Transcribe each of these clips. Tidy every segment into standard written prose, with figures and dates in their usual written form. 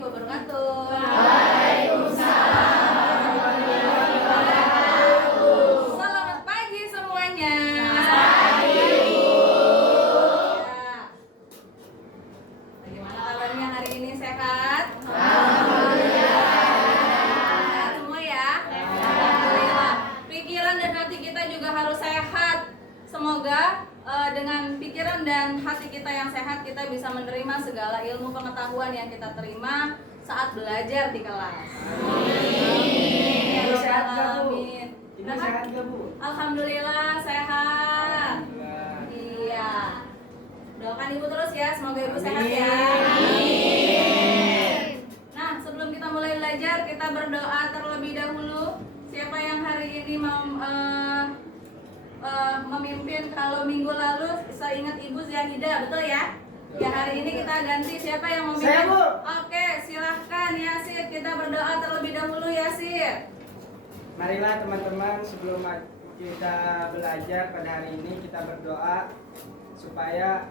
warahmatullahi wabarakatuh. Waalaikumsalam warahmatullahi wabarakatuh. Selamat pagi semuanya. Pagi, Bu. Ya. Bagaimana kabarnya hari ini, sehat? Alhamdulillah. Sehat semua ya? Alhamdulillah. Pikiran dan hati kita juga harus sehat. Semoga dengan pikiran dan hati kita yang sehat, kita bisa menerima segala ilmu pengetahuan yang kita terima saat belajar di kelas. Amin. Ibu sehat gak, Bu? Amin. Ibu sehat gak, Bu? Alhamdulillah sehat. Alhamdulillah. Iya. Doakan ibu terus ya, semoga ibu sehat ya. Amin. Nah, sebelum kita mulai belajar, kita berdoa terlebih dahulu. Siapa yang hari ini memimpin? Kalau minggu lalu saya ingat Ibu Ziahida, betul ya? Ya, hari ini kita ganti. Siapa yang memimpin? Saya, Bu. Oke, silahkan Yasir. Kita berdoa terlebih dahulu, Yasir. Marilah teman-teman, sebelum kita belajar pada hari ini, kita berdoa supaya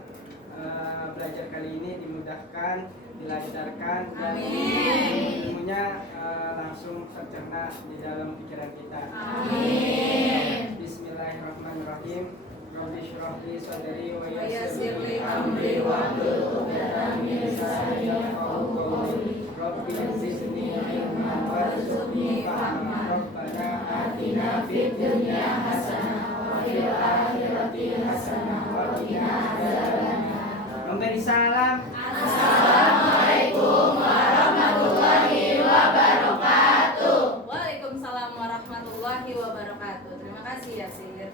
belajar kali ini dimudahkan, dilancarkan, dan Amin. ilmunya langsung tercerna di dalam pikiran kita. Amin. Bismillahirrahmanirrahim. Rabbi shrah li sadri wa Wa yassir yassir li li amri amri wahlul 'uqdatam min lisani yafqahu qawli. Rabbi zidni ilman warzuqni fahma. Rabbana atina fid dunya hasanah wa fil akhirati hasanah wa qina adzabannar. Memberi salam. Assalamualaikum warahmatullahi wabarakatuh. Waalaikumsalam warahmatullahi wabarakatuh. Terima kasih Yasir.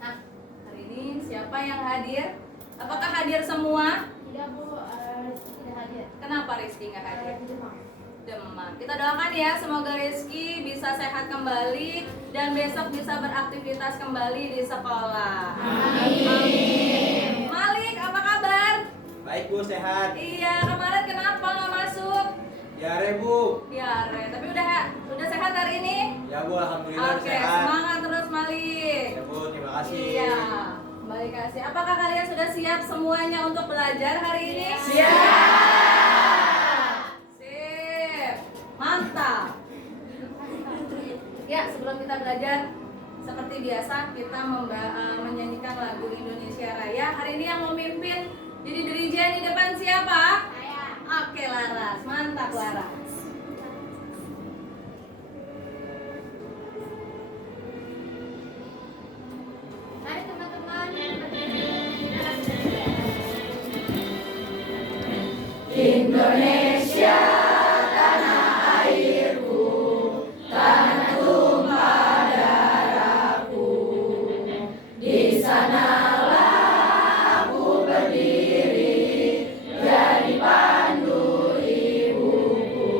Nah, hari ini siapa yang hadir? Apakah hadir semua? Tidak, Bu, tidak hadir. Kenapa Rizky nggak hadir? Demam. Kita doakan ya, semoga Rizky bisa sehat kembali dan besok bisa beraktivitas kembali di sekolah. Amin. Malik, apa kabar? Baik Bu, sehat. Iya, kemarin kenapa nggak masuk? Diare Bu. Diare, tapi udah sehat hari ini? Ya Bu, alhamdulillah Oke, sehat. semangat terus Malik. Ya Bu, terima kasih. Iya, kembali kasih. Apakah kalian sudah siap semuanya untuk belajar hari ini? Sip. Mantap. Ya, sebelum kita belajar, seperti biasa kita menyanyikan lagu Indonesia Raya. Hari ini yang memimpin jadi dirijen di depan siapa? Saya. Oke, Laras. Mantap, Laras. Mari teman-teman. Indonesia, tanah airku, tanah tumpah darahku. Di sanalah aku berdiri, jadi pandu ibuku.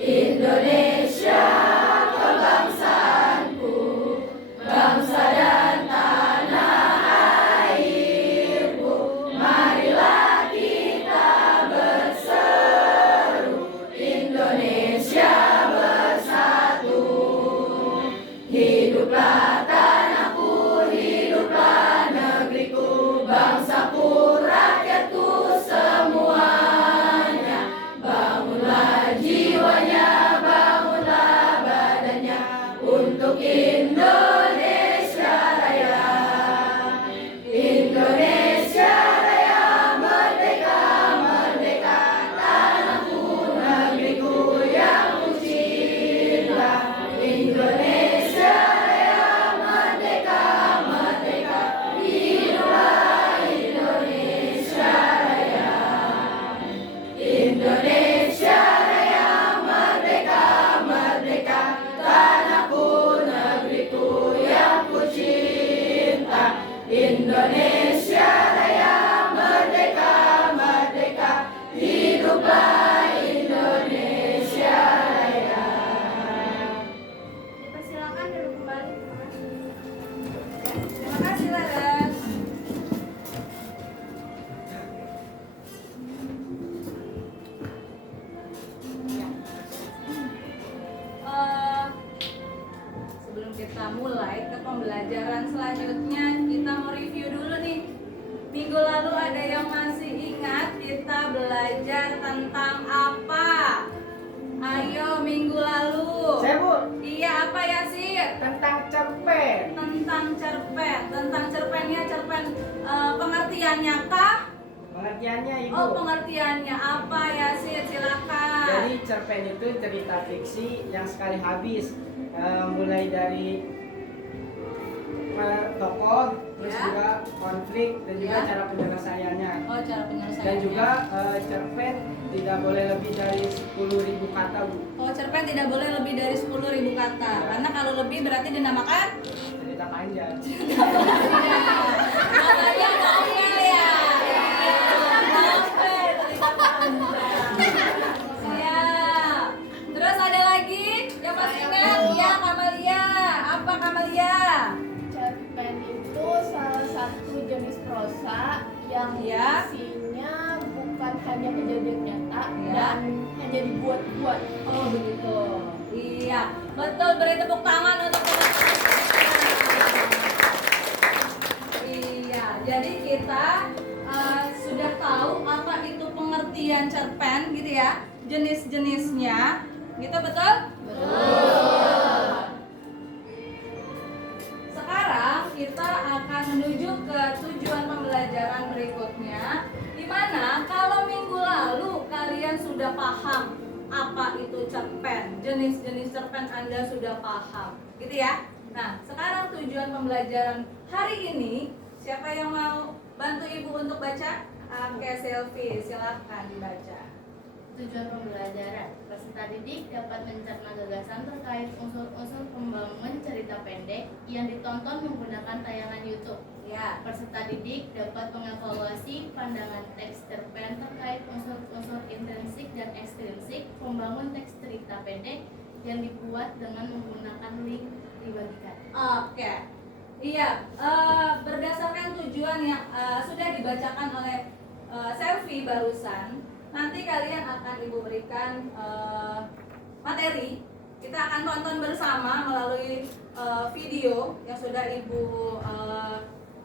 Indonesia, kebangsaanku, bangsa dan tanah airku. Marilah kita berseru, Indonesia bersatu. Hiduplah tanahku, hiduplah negeriku, bangsaku, rakyatku semuanya. Bangunlah jiwanya, bangunlah badannya untuk Indonesia Raya. Indonesia Raya, merdeka, merdeka, tanahku, negeriku yang ku cinta. Indonesia Raya, merdeka, merdeka, hiduplah Indonesia Raya. Indonesia Raya, merdeka, merdeka, tanahku, negeriku yang ku cinta. Indonesia Raya, merdeka, merdeka, hiduplah Indonesia Raya. Dipersilakan duduk kembali. Terima kasih, Laras. Sebelum kita mulai ke pembelajaran selanjutnya, kita mau review dulu nih. Minggu lalu ada yang masih ingat kita belajar tentang apa? Ayo minggu lalu. Saya Bu, Iya, apa ya sih? tentang cerpen. Tentang cerpen. Tentang cerpennya, cerpen pengertiannya kah? Pengertiannya Ibu. Oh, pengertiannya apa ya sih? Silakan. Jadi cerpen itu cerita fiksi yang sekali habis. Mulai dari tokoh, terus Ya. juga konflik dan juga Ya. cara penyelesaiannya. Oh, cara penyelesaiannya. Dan juga cerpen tidak boleh lebih dari 10.000 kata Bu. Oh, cerpen tidak boleh lebih dari 10.000 kata. Karena kalau lebih berarti dinamakan Cerita panjang. namanya novel ya. Novel cerita panjang. Siap. Terus ada lagi yang masih ingat? Ya, Kamalia. Apa Kamalia? Cerpen itu salah satu jenis prosa yang Ya. isinya bukan hanya kejadian nyata Ya. dan hanya dibuat-buat. Oh, begitu. Iya, betul. Beri tepuk tangan untuk teman-teman. Iya, jadi kita sudah tahu apa itu pengertian cerpen gitu ya, jenis-jenisnya, gitu betul? Sekarang kita akan menuju ke tujuan pembelajaran berikutnya, di mana kalau minggu lalu kalian sudah paham apa itu cerpen, jenis-jenis cerpen Anda sudah paham, gitu ya. Nah, sekarang tujuan pembelajaran hari ini, siapa yang mau bantu ibu untuk baca? Oke, Selfie, silahkan dibaca. Tujuan pembelajaran, peserta didik dapat mencerna gagasan terkait unsur-unsur pembangun cerita pendek yang ditonton menggunakan tayangan YouTube. Ya, Peserta didik dapat mengevaluasi pandangan teks cerpen terkait unsur-unsur intrinsik dan ekstrinsik pembangun teks cerita pendek yang dibuat dengan menggunakan link dibagikan. oke. Iya, berdasarkan tujuan yang sudah dibacakan oleh Selfie barusan, nanti kalian akan ibu berikan materi. Kita akan tonton bersama melalui video yang sudah ibu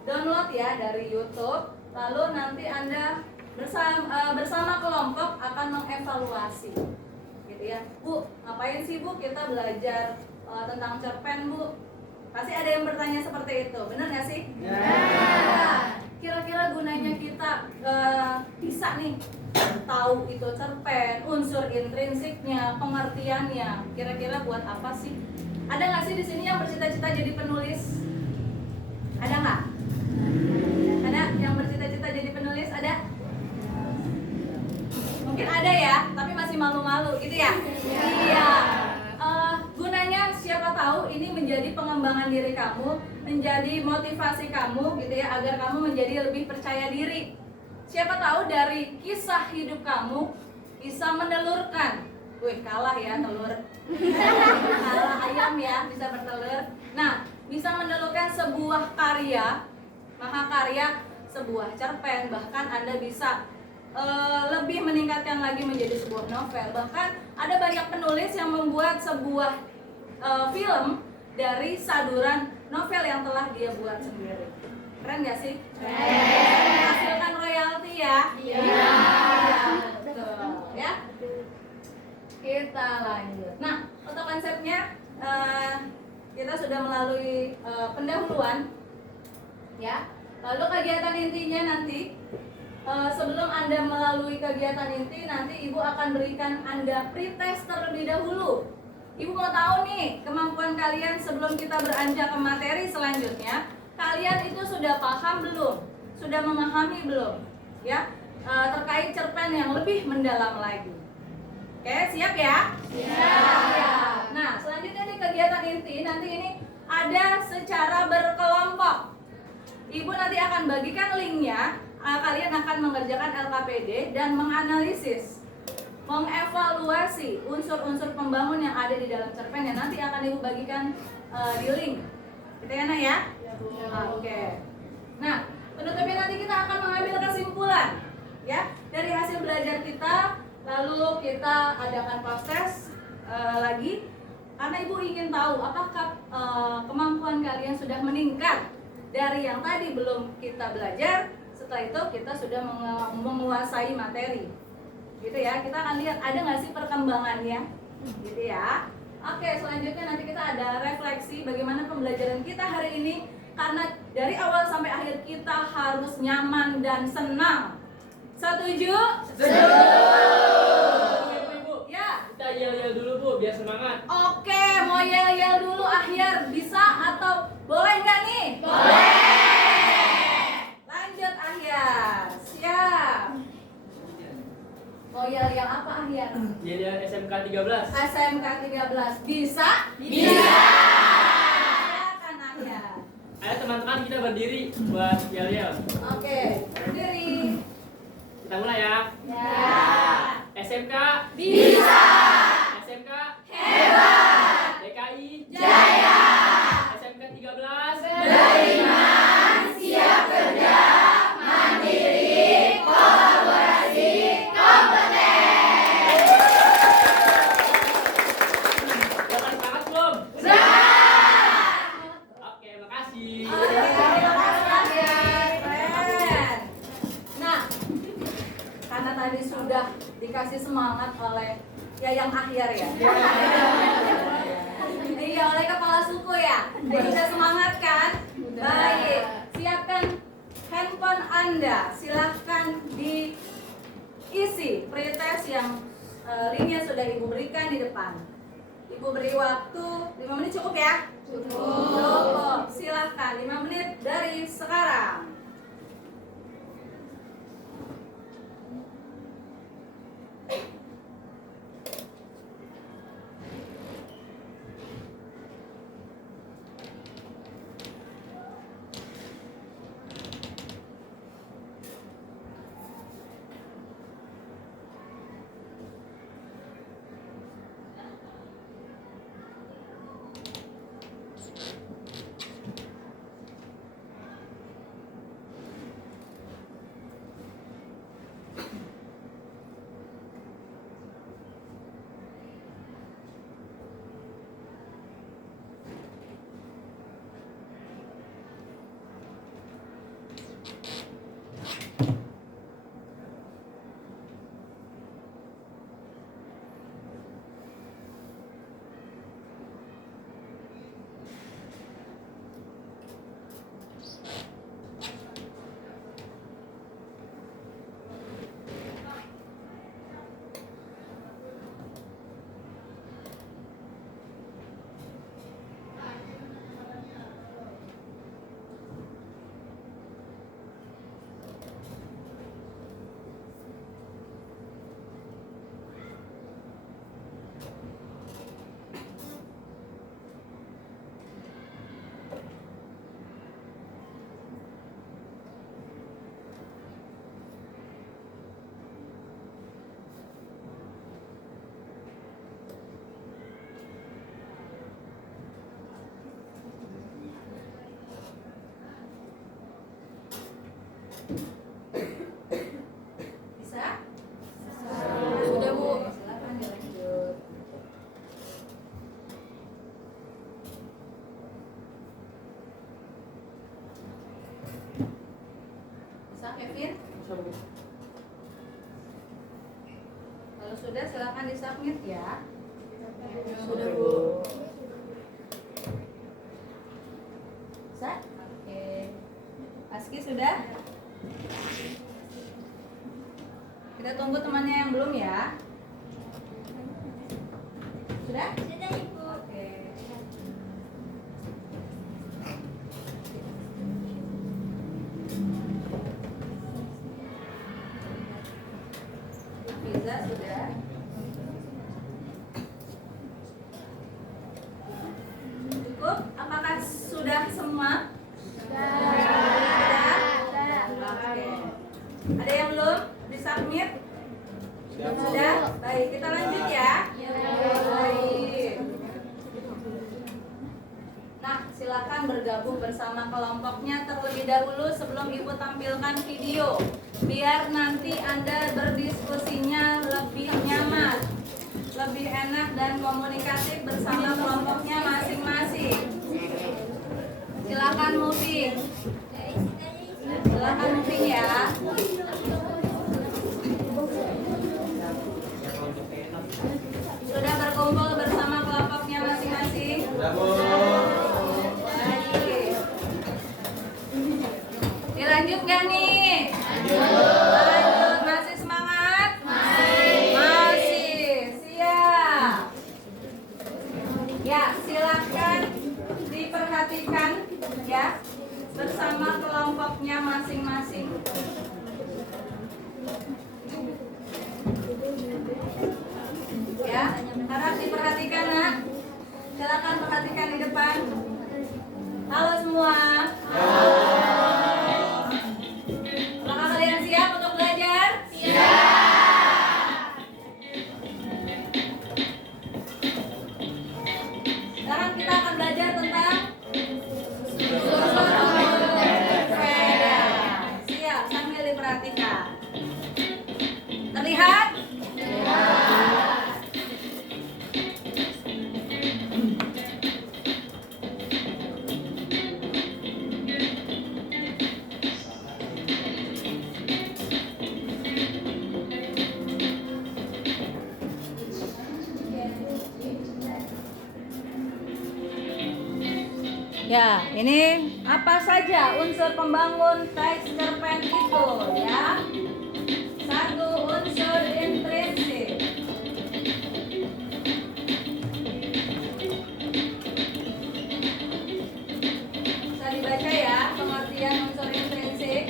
download ya dari YouTube. Lalu nanti Anda bersama kelompok akan mengevaluasi, gitu ya. Bu, ngapain sih Bu kita belajar tentang cerpen Bu? Pasti ada yang bertanya seperti itu, benar nggak sih? Ya. Nah, kira-kira gunanya kita bisa nih tahu itu cerpen, unsur intrinsiknya, pengertiannya, kira-kira buat apa sih? Ada nggak sih di sini yang bercita-cita jadi penulis? Ada nggak? Ada yang bercita-cita jadi penulis? Ada? Mungkin ada ya, tapi masih malu-malu gitu ya? Iya. Gunanya siapa tahu ini menjadi pengembangan diri kamu, menjadi motivasi kamu gitu ya, agar kamu menjadi lebih percaya diri. Siapa tahu dari kisah hidup kamu bisa menelurkan. Wih, kalah ya telur. Kalah ayam ya, bisa bertelur. Nah, bisa menelurkan sebuah karya, mahakarya, sebuah cerpen, bahkan Anda bisa lebih meningkatkan lagi menjadi sebuah novel. Bahkan ada banyak penulis yang membuat sebuah film dari saduran novel yang telah dia buat sendiri. Keren gak sih? Keren. Menghasilkan royalti ya? Iya. Betul ya. Kita lanjut. Nah, untuk konsepnya kita sudah melalui pendahuluan, ya. Lalu kegiatan intinya nanti. Sebelum Anda melalui kegiatan inti, nanti Ibu akan berikan Anda pretest terlebih dahulu. Ibu mau tahu nih, kemampuan kalian sebelum kita beranjak ke materi selanjutnya, kalian itu sudah paham belum? Sudah memahami belum? Ya, terkait cerpen yang lebih mendalam lagi. Oke, siap ya? Siap. Nah, selanjutnya nih kegiatan inti, nanti ini ada secara berkelompok. Ibu nanti akan bagikan linknya. Kalian akan mengerjakan LKPD dan menganalisis, mengevaluasi unsur-unsur pembangun yang ada di dalam cerpen yang nanti akan Ibu bagikan di link. Gitu ya, Nak ya? Oke. Nah, penutupnya nanti kita akan mengambil kesimpulan ya dari hasil belajar kita, lalu kita adakan proses lagi karena Ibu ingin tahu apakah kemampuan kalian sudah meningkat dari yang tadi belum kita belajar. Setelah itu kita sudah menguasai materi. Gitu ya, kita akan lihat ada nggak sih perkembangannya. Gitu ya. Oke, selanjutnya nanti kita ada refleksi bagaimana pembelajaran kita hari ini. Karena dari awal sampai akhir kita harus nyaman dan senang. Setuju? Setuju. Ibu, Ya. kita yel-yel dulu Bu, biar semangat. Oke, mau yel-yel dulu akhir bisa atau boleh nggak nih? Boleh. Lanjut akhir. Siap. Mau yel-yel apa akhir? Yel-yel SMK 13. SMK 13 bisa? Bisa. Silakan akhir. Ayo teman-teman kita berdiri buat yel-yel. Oke, berdiri. Kita mulai ya. Ya. SMK Bisa. SMK Hebat. DKI Jaya. SMK 13 Beriman, siap kerja, mandiri, kolaborasi, kompeten. Udah semangat belum? Sudah. Oke, makasih. Oke, terima kasih ya. Keren. Nah, karena tadi sudah dikasih semangat oleh yang akhir ya. Iya, oleh kepala suku ya. Sudah semangat kan? Baik. Siapkan handphone Anda. Silahkan diisi pretest yang linknya sudah Ibu berikan di depan. Ibu beri waktu 5 menit cukup ya? Cukup. Silahkan 5 menit dari sekarang. Bisa? Sudah Bu. Silakan dilanjut. Bisa Kevin? Kalau sudah silakan disubmit ya. Sudah Bu. Bisa? Oke. Aski sudah? Kita tunggu temannya yang belum ya. Sudah? Sudah Ibu. Oke. Pizza sudah. Cukup? Apakah sudah semua? Sudah. Oke. Ada yang belum disubmit? Sudah? Baik, kita lanjut ya. Baik. Nah, silakan bergabung bersama kelompoknya terlebih dahulu sebelum Ibu tampilkan video. Biar nanti Anda berdiskusinya lebih nyaman, lebih enak dan komunikatif bersama kelompoknya masing-masing. Silakan moving. Silakan moving ya. Lanjut nggak nih? Lanjut. Masih semangat? Masih. Siap. Ya, silakan diperhatikan ya bersama kelompoknya masing-masing. Ya, harap diperhatikan nak. Silakan perhatikan di depan. Halo semua. Apakah kalian siap untuk belajar? Sekarang kita akan belajar tentang susun sepeda. Siap, sambil diperhatikan. Terlihat? Ya, ini apa saja unsur pembangun teks cerpen itu ya? 1. Unsur intrinsik. Bisa dibaca ya pengertian unsur intrinsik.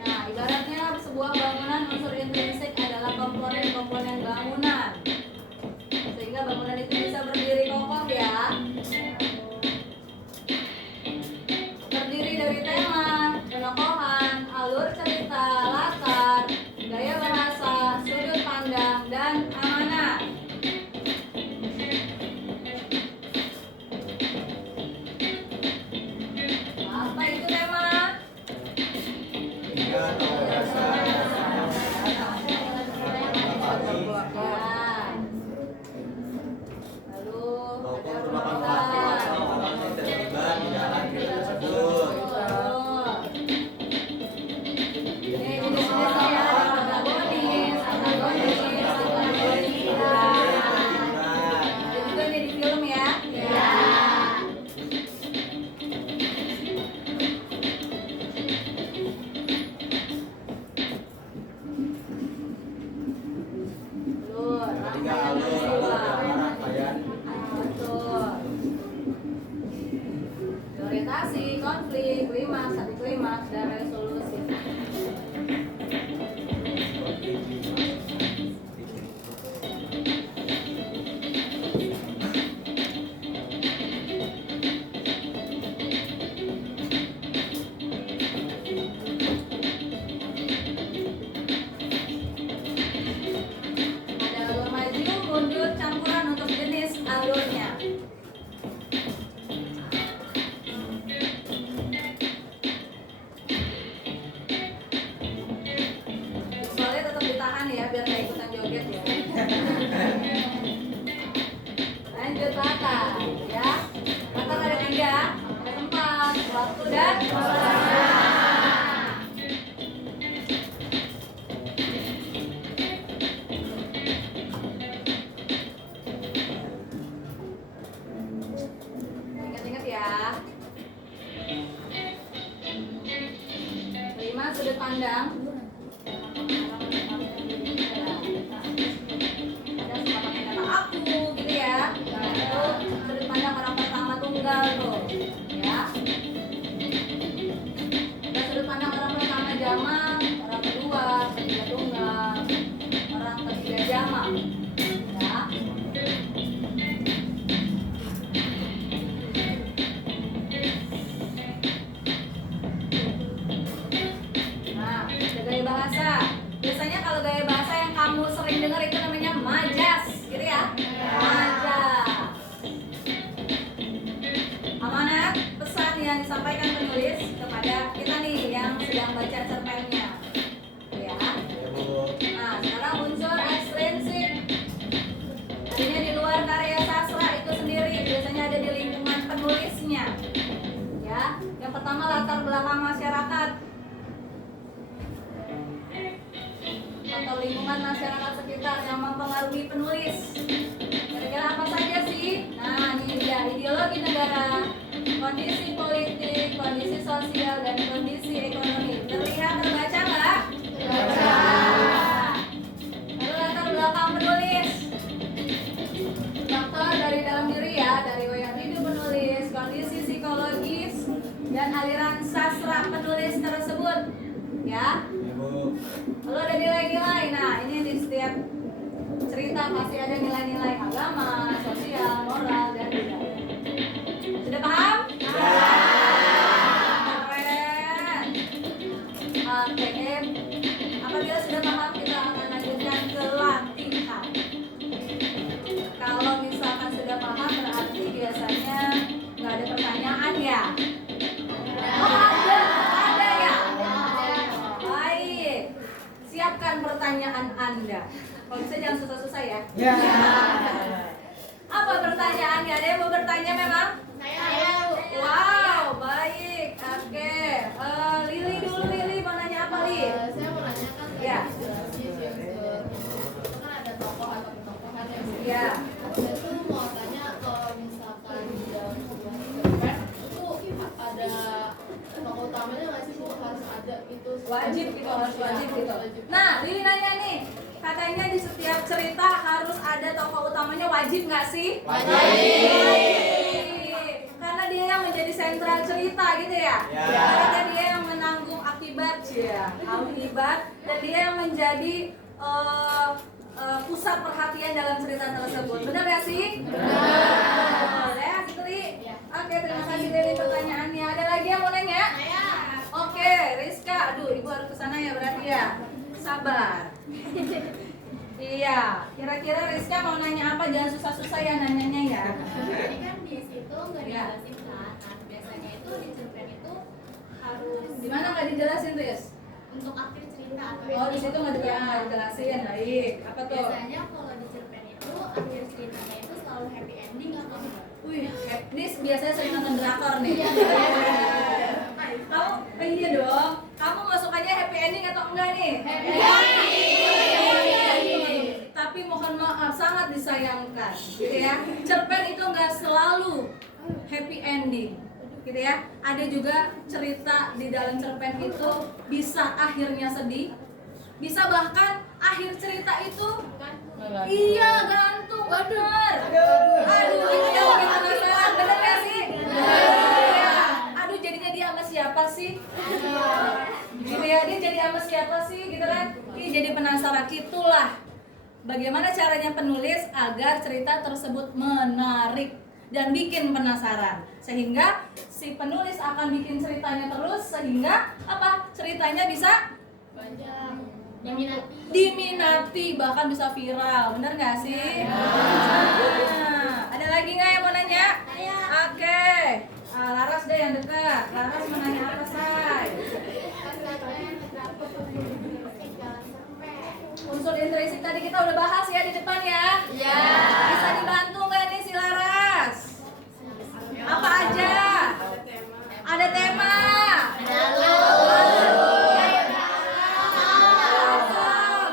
Nah, ibaratnya sebuah bangunan unsur intrinsik adalah komponen-komponen bangunan. Sehingga bangunan itu bisa berdiri kokoh ya. Terdiri dari tema, penokohan, alur cerita, latar, gaya bahasa, sudut pandang, dan amanat. Apa itu tema? Tiga atau rasa Lalu tokoh ada merupakan penokohan. orang yang terlibat di dalam film tersebut. Ini jenis-jenisnya ya, protagonis, antagonis, antagonista. Ada juga nih di film ya. Alur, Tiga rangkaian alur peristiwa. rangkaian. Betul. Orientasi, konflik, klimaks, antiklimaks, dan resolusi. Ada alur maju, mundur, campuran untuk jenis alurnya. Soalnya tetap ditahan ya biar nggak ikutan joget ya. Lanjut latar ya. Latar ada 3, ada tempat, waktu, dan suasana. Ingat-ingat ya. 5. Sudut pandang. Ada suka pakai kata aku gitu ya. Nah, itu sudut pandang orang pertama tunggal tuh ya. Ada sudut pandang orang pertama jamak, orang kedua ketiga tunggal, orang ketiga jamak ya. Nah, ada gaya bahasa. Biasanya kalau gaya bahasa yang kamu sering dengar itu namanya majas, gitu ya. Majas. Amanat, pesan yang disampaikan penulis kepada kita nih yang sedang baca cerpennya. Ya. Ya, Bu. Nah, sekarang unsur ekstrinsik. Artinya di luar karya sastra itu sendiri, biasanya ada di lingkungan penulisnya. Ya, yang pertama latar belakang masyarakat atau lingkungan masyarakat sekitar yang mempengaruhi penulis. Kira-kira apa saja sih? Nah, ini dia ideologi teknologi negara, kondisi politik, kondisi sosial, dan kondisi ekonomi. Terlihat terbaca nggak? Terbaca. Lalu latar belakang penulis. Faktor dari dalam diri ya, dari wayang hidup penulis, kondisi psikologis, dan aliran sastra penulis tersebut. Ya. Ibu. Lalu ada nilai-nilai. Nah, ini di setiap cerita pasti ada nilai-nilai agama, sosial, moral, dan budaya. Sudah paham? Ya. Keren. Oke. Apabila sudah paham, kita akan lanjutkan ke latihan. Kalau misalkan sudah paham, berarti biasanya nggak ada pertanyaan ya? Oh, ada ya? Baik. Siapkan pertanyaan Anda. Kalau bisa jangan susah-susah ya. Ya. Apa pertanyaannya? Ada yang mau bertanya memang? Saya. Wow, baik. Oke. Lili dulu, Lili mau nanya apa, Li? Saya mau nanya kan Ya. jelasin itu kan ada tokoh atau tokohan yang Ya. Saya tuh mau tanya kalau misalkan di dalam sebuah cerpen itu ada tokoh utamanya nggak sih Bu? Harus ada gitu. Wajib gitu, harus wajib gitu. Nah, Lili nanya nih. Katanya di setiap cerita harus ada tokoh utamanya, wajib nggak sih? Wajib. Karena dia yang menjadi sentral cerita gitu ya. Ya. Karena dia yang menanggung akibat ya, akibat, dan dia yang menjadi pusat perhatian dalam cerita tersebut. Benar nggak sih? Benar. Ya, gitu Li. Oke, terima kasih dari pertanyaannya. Ada lagi yang mau nanya? Oke, Rizka. Aduh, Ibu harus ke sana ya berarti ya. Sabar. Iya, kira-kira Rizka mau nanya apa? Jangan susah-susah ya nanyanya ya. Jadi kan di situ nggak Ya. dijelasin kan. Nah, biasanya itu di cerpen itu harus Di mana nggak dijelasin, Riz? untuk akhir cerita. Oh, di situ nggak dijelasin. Baik. Apa tuh? Biasanya kalau di cerpen itu akhir ceritanya itu selalu happy ending atau enggak? Wih, ini biasanya sering nonton drakor nih. Kamu, iya dong. Kamu masukannya happy ending atau enggak nih? Happy ending. Tapi mohon maaf, sangat disayangkan, gitu ya. Cerpen itu nggak selalu happy ending, gitu ya. Ada juga cerita di dalam cerpen itu bisa akhirnya sedih, bisa bahkan akhir cerita itu iya gantung, bener. Aduh, itu yang bikin penasaran, bener gak sih? Iya. Aduh, jadinya dia sama siapa sih? Gitu ya, dia jadi sama siapa sih, gitu kan? Ih, jadi penasaran. Itulah bagaimana caranya penulis agar cerita tersebut menarik dan bikin penasaran, sehingga si penulis akan bikin ceritanya terus, sehingga apa? Ceritanya bisa diminati, bahkan bisa viral. Bener nggak sih? Nah, ada lagi nggak yang mau nanya? Oke. Laras deh yang dekat. Laras mau nanya apa, Say? Unsur intrinsik tadi kita udah bahas ya di depan ya. Iya. Bisa dibantu nggak nih si Laras? Apa aja? Ada tema.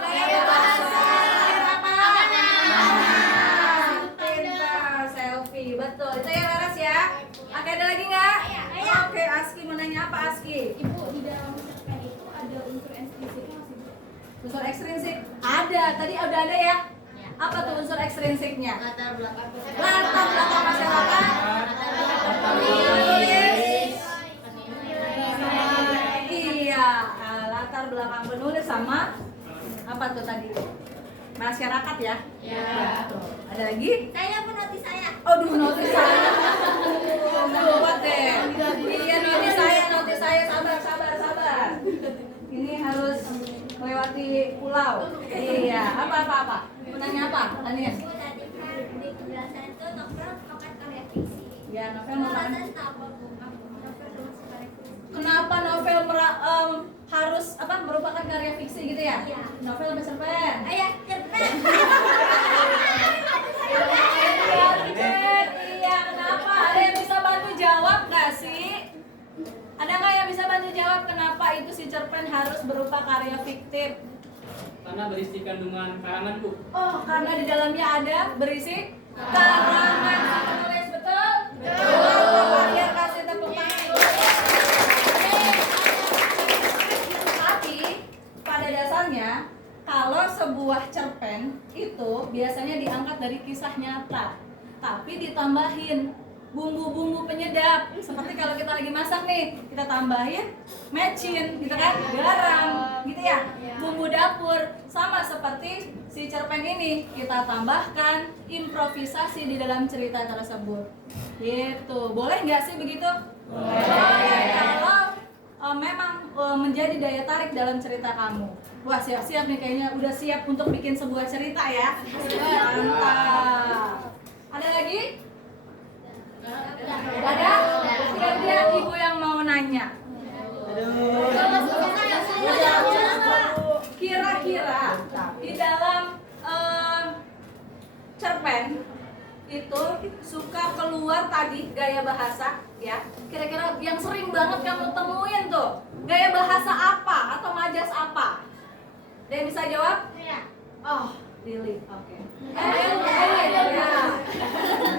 Gaya bahasa. Apa? Pintar, selfie. Betul. Itu ya Laras ya. Oke, ada lagi nggak? Oke, Aski mau nanya apa, Aski? Ibu, di dalam cerpen itu ada unsur ekstrinsiknya nggak sih, Bu? Unsur ekstrinsik ada, tadi udah ada ya. Apa tuh unsur ekstrinsiknya? Latar belakang Latar belakang masyarakat, penulis, iya, latar belakang penulis sama apa tuh tadi? Masyarakat ya? Ya. Tuh. Ada lagi? Saya notis saya. Aduh, notis saya. Kuat deh. Iya, notis saya. Sabar. Ini harus melewati pulau. Iya, apa? Menanya apa? Tanya. Bu, tadi kan di penjelasan itu novel merupakan karya fiksi. Ya, novel merupakan. Alasan apa, Bu? Novel termasuk karya fiksi? Kenapa novel harus merupakan karya fiksi gitu ya? Iya. Novel apa cerpen? Ayah, cerpen. Iya, kenapa? Ada yang bisa bantu jawab nggak sih? Ada nggak yang bisa bantu jawab kenapa itu si cerpen harus berupa karya fiktif? Karena berisi kandungan karangan, Bu. Oh, karena di dalamnya ada berisi karangan si penulis, betul? Betul. itu biasanya diangkat dari kisah nyata, tapi ditambahin bumbu-bumbu penyedap. Seperti kalau kita lagi masak nih, kita tambahin mecin, gitu kan, garam, gitu ya, bumbu dapur. Sama seperti si cerpen ini, kita tambahkan improvisasi di dalam cerita tersebut. Gitu, boleh nggak sih begitu? Boleh. Kalau memang menjadi daya tarik dalam cerita kamu. Wah, siap-siap nih kayaknya, udah siap untuk bikin sebuah cerita ya. Mantap. Ada lagi? Ada? Kira-kira ibu yang mau nanya. Kira-kira di dalam cerpen itu suka keluar tadi gaya bahasa ya. Kira-kira yang sering banget kamu temuin tuh gaya bahasa apa atau majas apa? Ada yang bisa jawab? Iya. Oh, Lili, oke.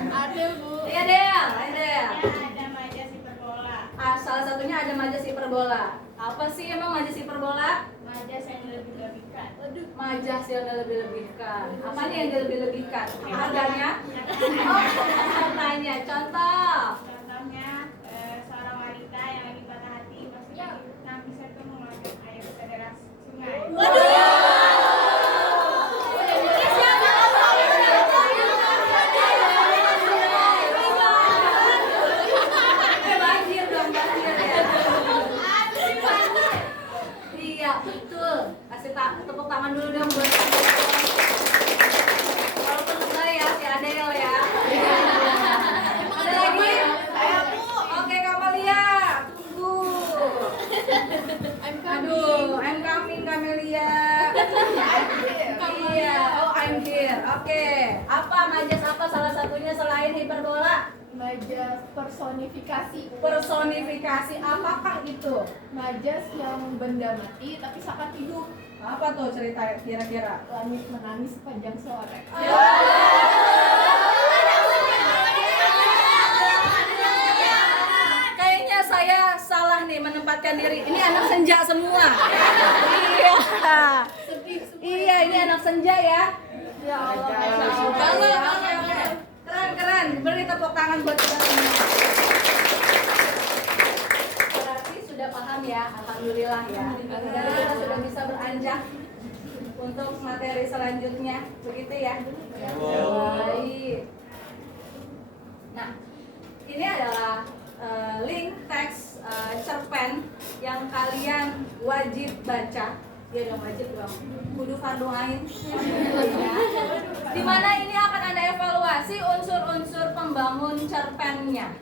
Ada Bu. Iya Del. Ada majas hiperbola. Salah satunya ada majas hiperbola. Apa sih emang majas hiperbola? Majas yang lebih-lebihkan. Majas yang dilebih-lebihkan. Apanya yang dilebih-lebihkan? Harganya? Oh, harganya. Contoh. Contohnya seorang wanita yang lagi patah hati maksudnya bisa tuh mengambil air ke deras sungai. Banjir dong, banjir ya. Iya, betul. Kasih tepuk tangan dulu dong buat walaupun enggak ya, si Adel ya. Ada lagi? Oke, Kamelia, tunggu. Aduh, I'm coming, Kamelia. Iya, oh I'm here. Oke, apa majas apa salah satunya selain hiperbola? Majas personifikasi. Personifikasi, apakah itu? Majas yang benda mati tapi seakan hidup. Apa tuh cerita kira-kira? Langit menangis sepanjang sore. Kayaknya saya salah nih menempatkan diri. Ini anak senja semua. Iya. Iya, ini anak senja ya. Ya Allah. Bangga. Keren. Beri tepuk tangan buat kita semua. Berarti sudah paham ya, alhamdulillah ya. Karena kita sudah bisa beranjak untuk materi selanjutnya, begitu ya. Baik. Nah, ini adalah link teks cerpen yang kalian wajib baca. Ya dong, wajib dong. Kudu fardu ain. Dimana ini akan Anda evaluasi unsur-unsur pembangun cerpennya.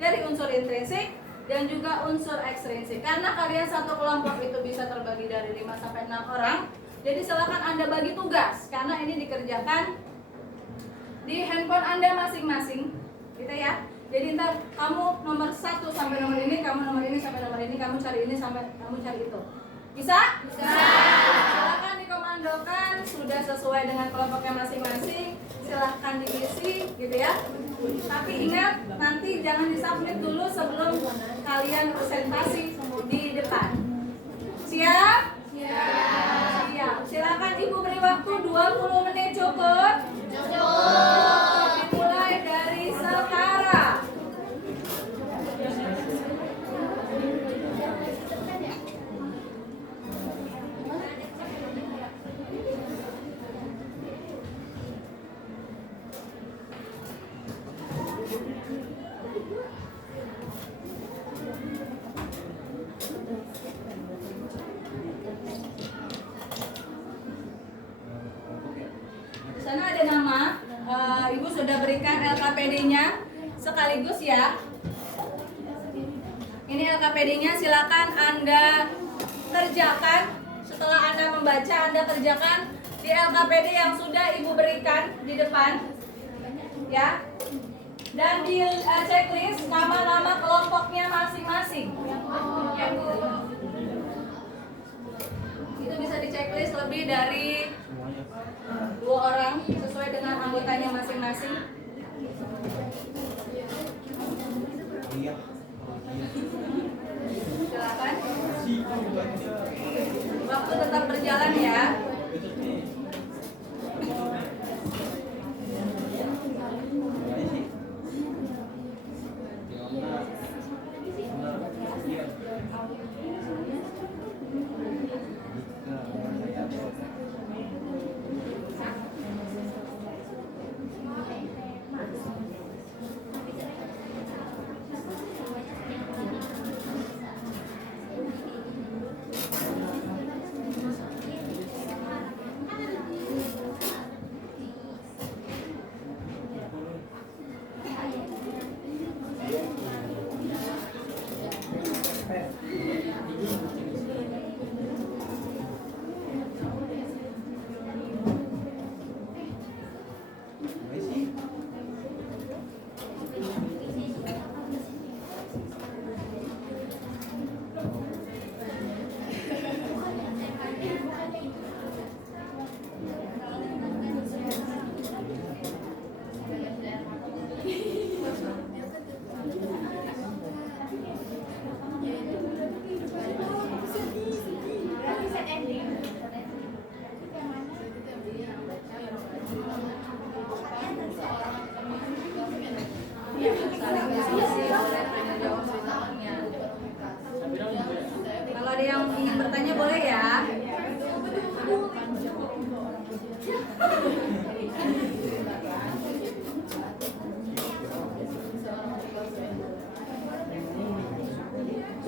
Dari unsur intrinsik dan juga unsur ekstrinsik. Karena kalian satu kelompok itu bisa terbagi dari 5 sampai 6 orang. Jadi silakan Anda bagi tugas karena ini dikerjakan di handphone Anda masing-masing. Gitu ya. Jadi ntar kamu nomor 1 sampai nomor ini, kamu nomor ini sampai nomor ini, kamu cari ini sampai kamu cari itu. Bisa? Bisa. Silakan dikomandokan, sudah sesuai dengan kelompoknya masing-masing. Silahkan diisi, gitu ya. Tapi ingat, nanti jangan disubmit dulu sebelum kalian presentasi di depan. Siap? Siap. Silakan Ibu beri waktu 20 menit cukup? Cukup. Dimulai dari sekarang. Di sana ada nama, Ibu sudah berikan LKPD-nya sekaligus ya. Ini LKPD-nya, silakan Anda kerjakan. Setelah Anda membaca, Anda kerjakan di LKPD yang sudah Ibu berikan di depan. Ya. Dan di checklist nama-nama kelompoknya masing-masing. Ya, Bu. Itu bisa di checklist lebih dari 2 orang sesuai dengan anggotanya masing-masing. Silakan. Waktu tetap berjalan ya.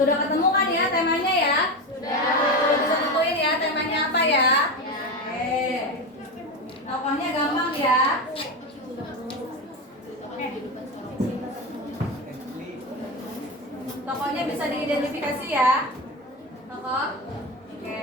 Sudah ketemu kan ya temanya ya? Sudah bisa nentuin ya temanya apa ya? Oke. Tokohnya gampang ya. Tokohnya bisa diidentifikasi ya. Tokoh. Oke.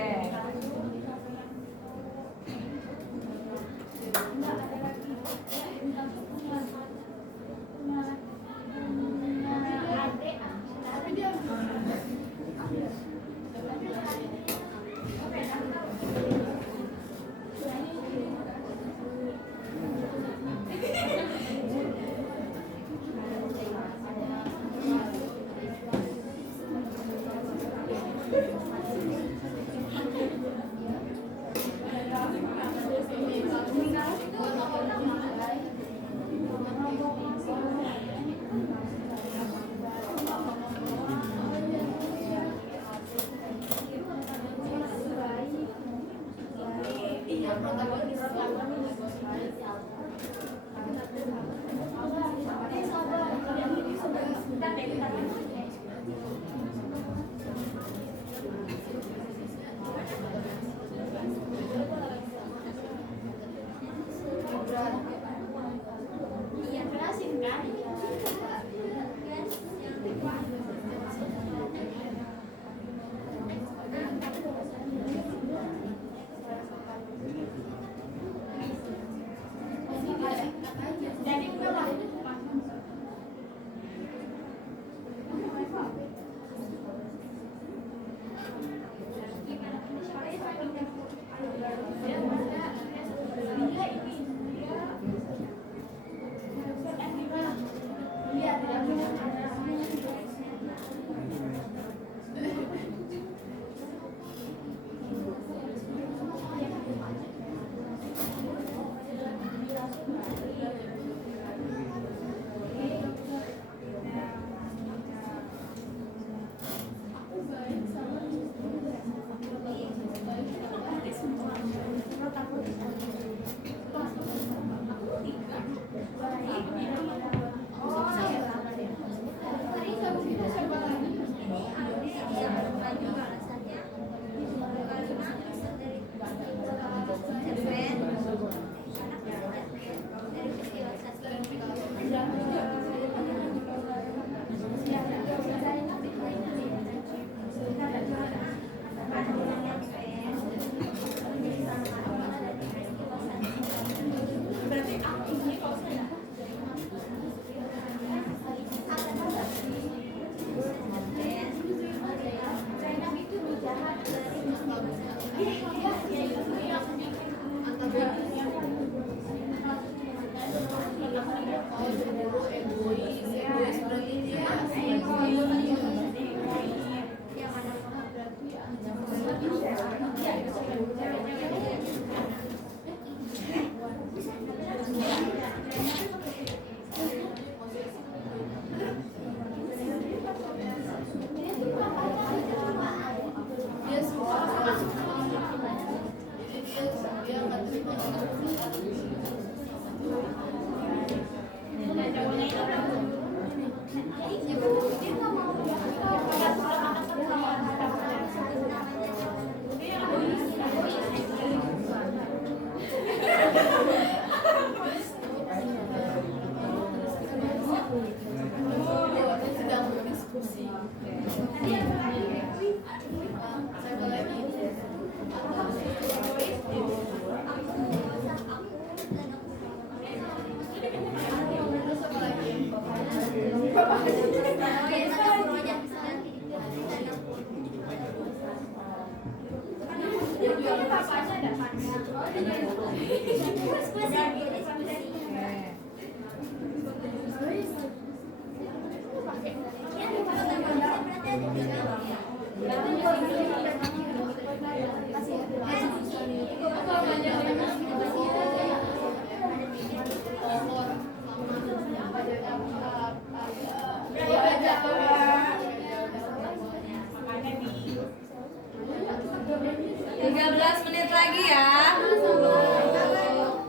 Menit lagi ya.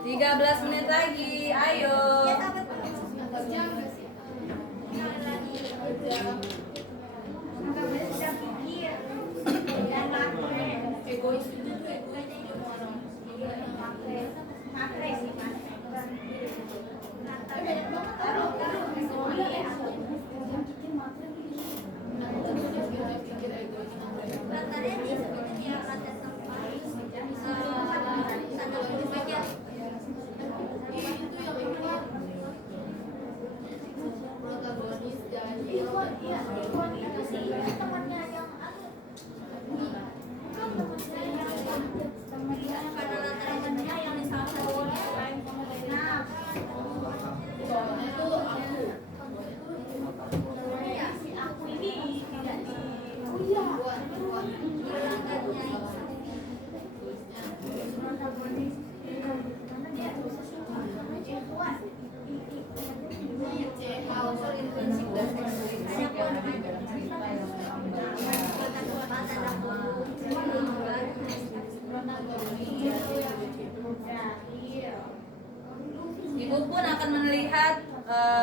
13 menit lagi. Ayo. egois itu tuh egois semua orang. Matre sih, matre. Banyak banget taruh pikir egois. Matanya disebutin ya matre tempat. Itu yang ikut protagonis dan Itu sih temannya yang karena latar temennya yang di satu nah bawahnya tuh aku. ya si aku ini tidak di Buat unsur intrinsik dan ekstrinsik yang ada di dalam cerita yang Ibu pun akan melihat,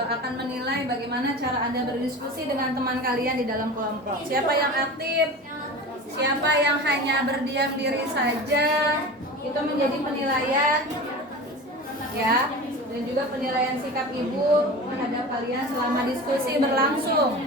akan menilai bagaimana cara Anda berdiskusi dengan teman kalian di dalam kelompok. Siapa yang aktif, siapa yang hanya berdiam diri saja, itu menjadi penilaian, ya, dan juga penilaian sikap ibu terhadap kalian selama diskusi berlangsung.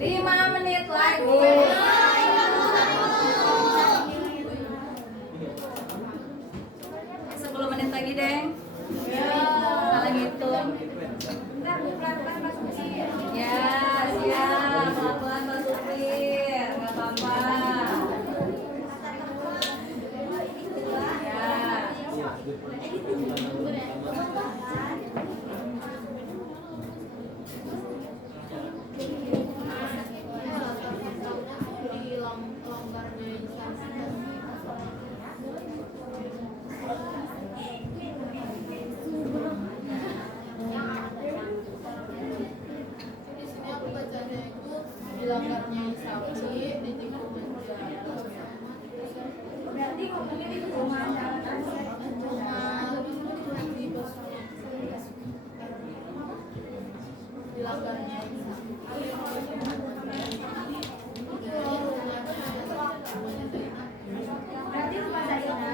Lima menit lagi. 10 menit lagi, Deng. Salah ngitung. Ya, siap. Pelan-pelan Pak Supir. Nggak apa-apa. di sini aku bacanya itu dilanggarnya sapi ditikung berarti ngomongnya itu cuma dilanggarnya berarti rumah Zainab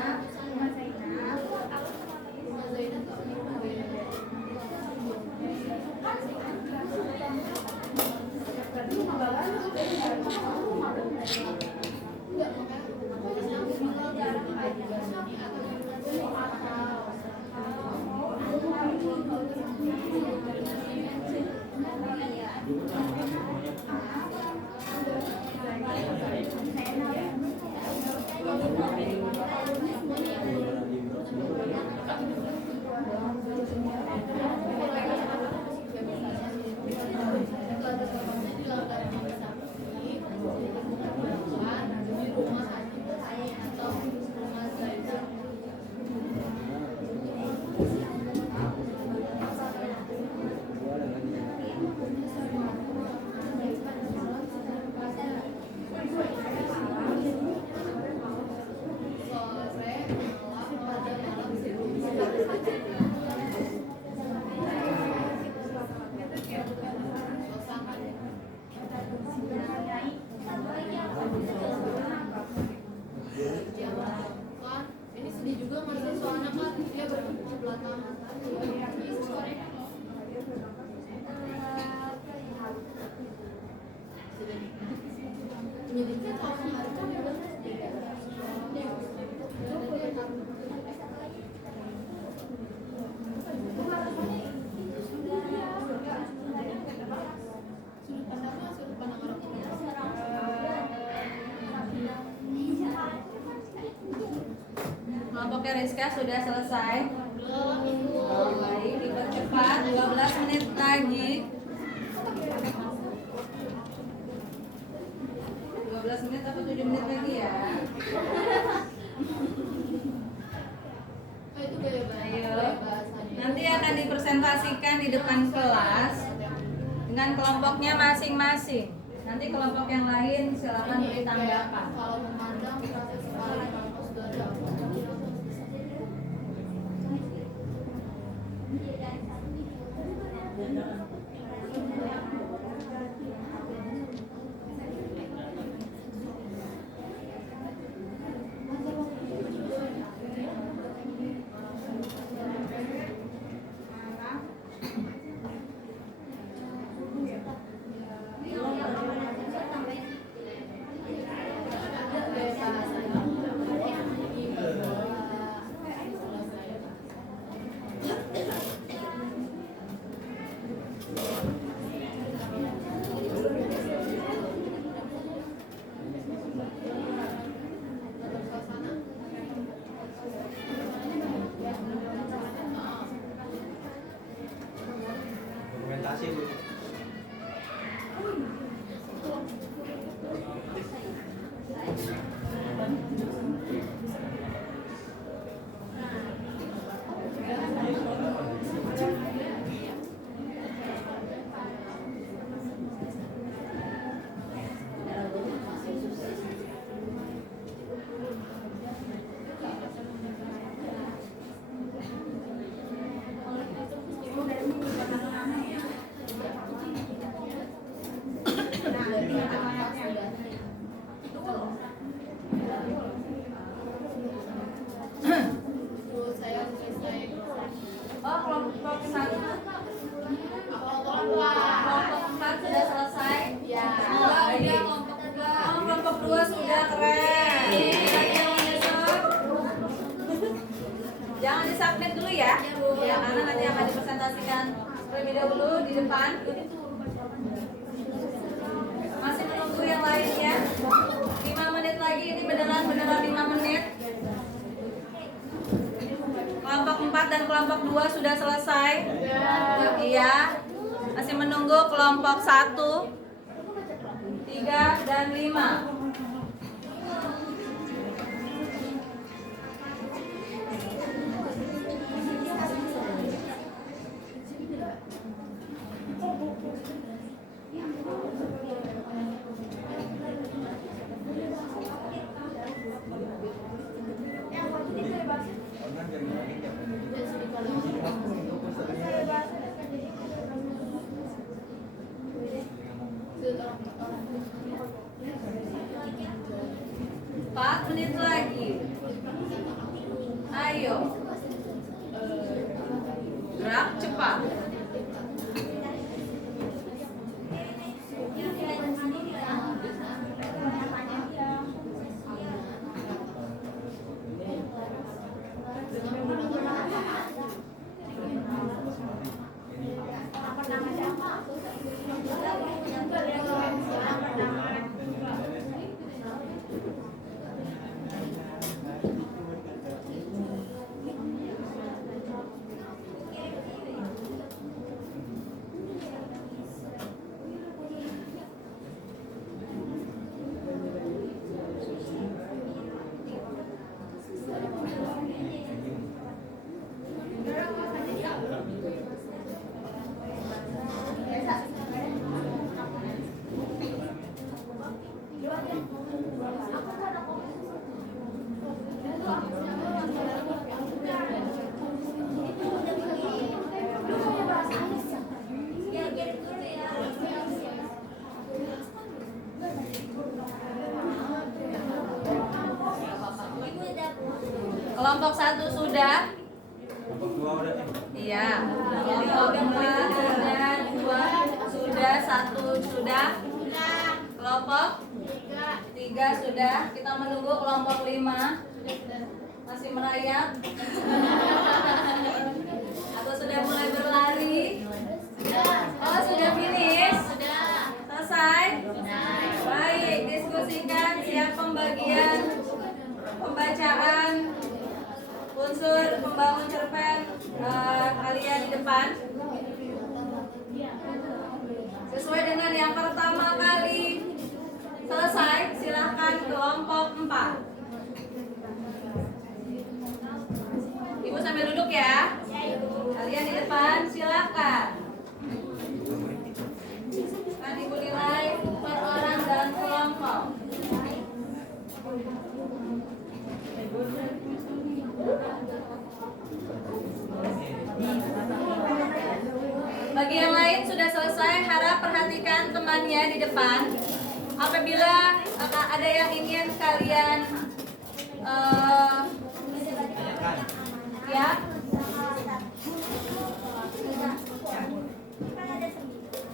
Kelompoknya Rizka sudah selesai. Baik, dipercepat 12 menit lagi. 12 menit atau 7 menit lagi ya? Itu gaya bahasanya. Nanti akan dipresentasikan di depan kelas dengan kelompoknya masing-masing. Nanti kelompok yang lain silakan beri tanggapan. Kalau memandang proses sekali kampus dari apa? Dokumentasi Bu. Menurut saya selesai. Oh, kelompok 1. Kelompok 4 sudah selesai. Ya. Udah kelompok 2. Oh, kelompok 2 sudah keren. Lagi yang menyusul. Jangan disubmit dulu ya. Ya, karena nanti akan dipresentasikan terlebih dahulu di depan. Masih menunggu yang lain ya. 5 menit lagi, ini beneran 5 menit. Kelompok 4 dan kelompok 2 sudah selesai. Iya. Masih menunggu kelompok 1, 3 dan 5. Empat menit lagi. Ayo. Gerak cepat. Kelompok 1 sudah? Kelompok 2 udah. Iya. Kelompok 4 sudah, 2 sudah, 1 sudah. Kelompok 3 sudah. Kita menunggu kelompok 5. Masih merayap? Atau sudah mulai berlari? Oh, sudah finish? Selesai? Baik, diskusikan siap pembagian pembacaan teman-temannya di depan. Apabila ada yang ingin kalian ya,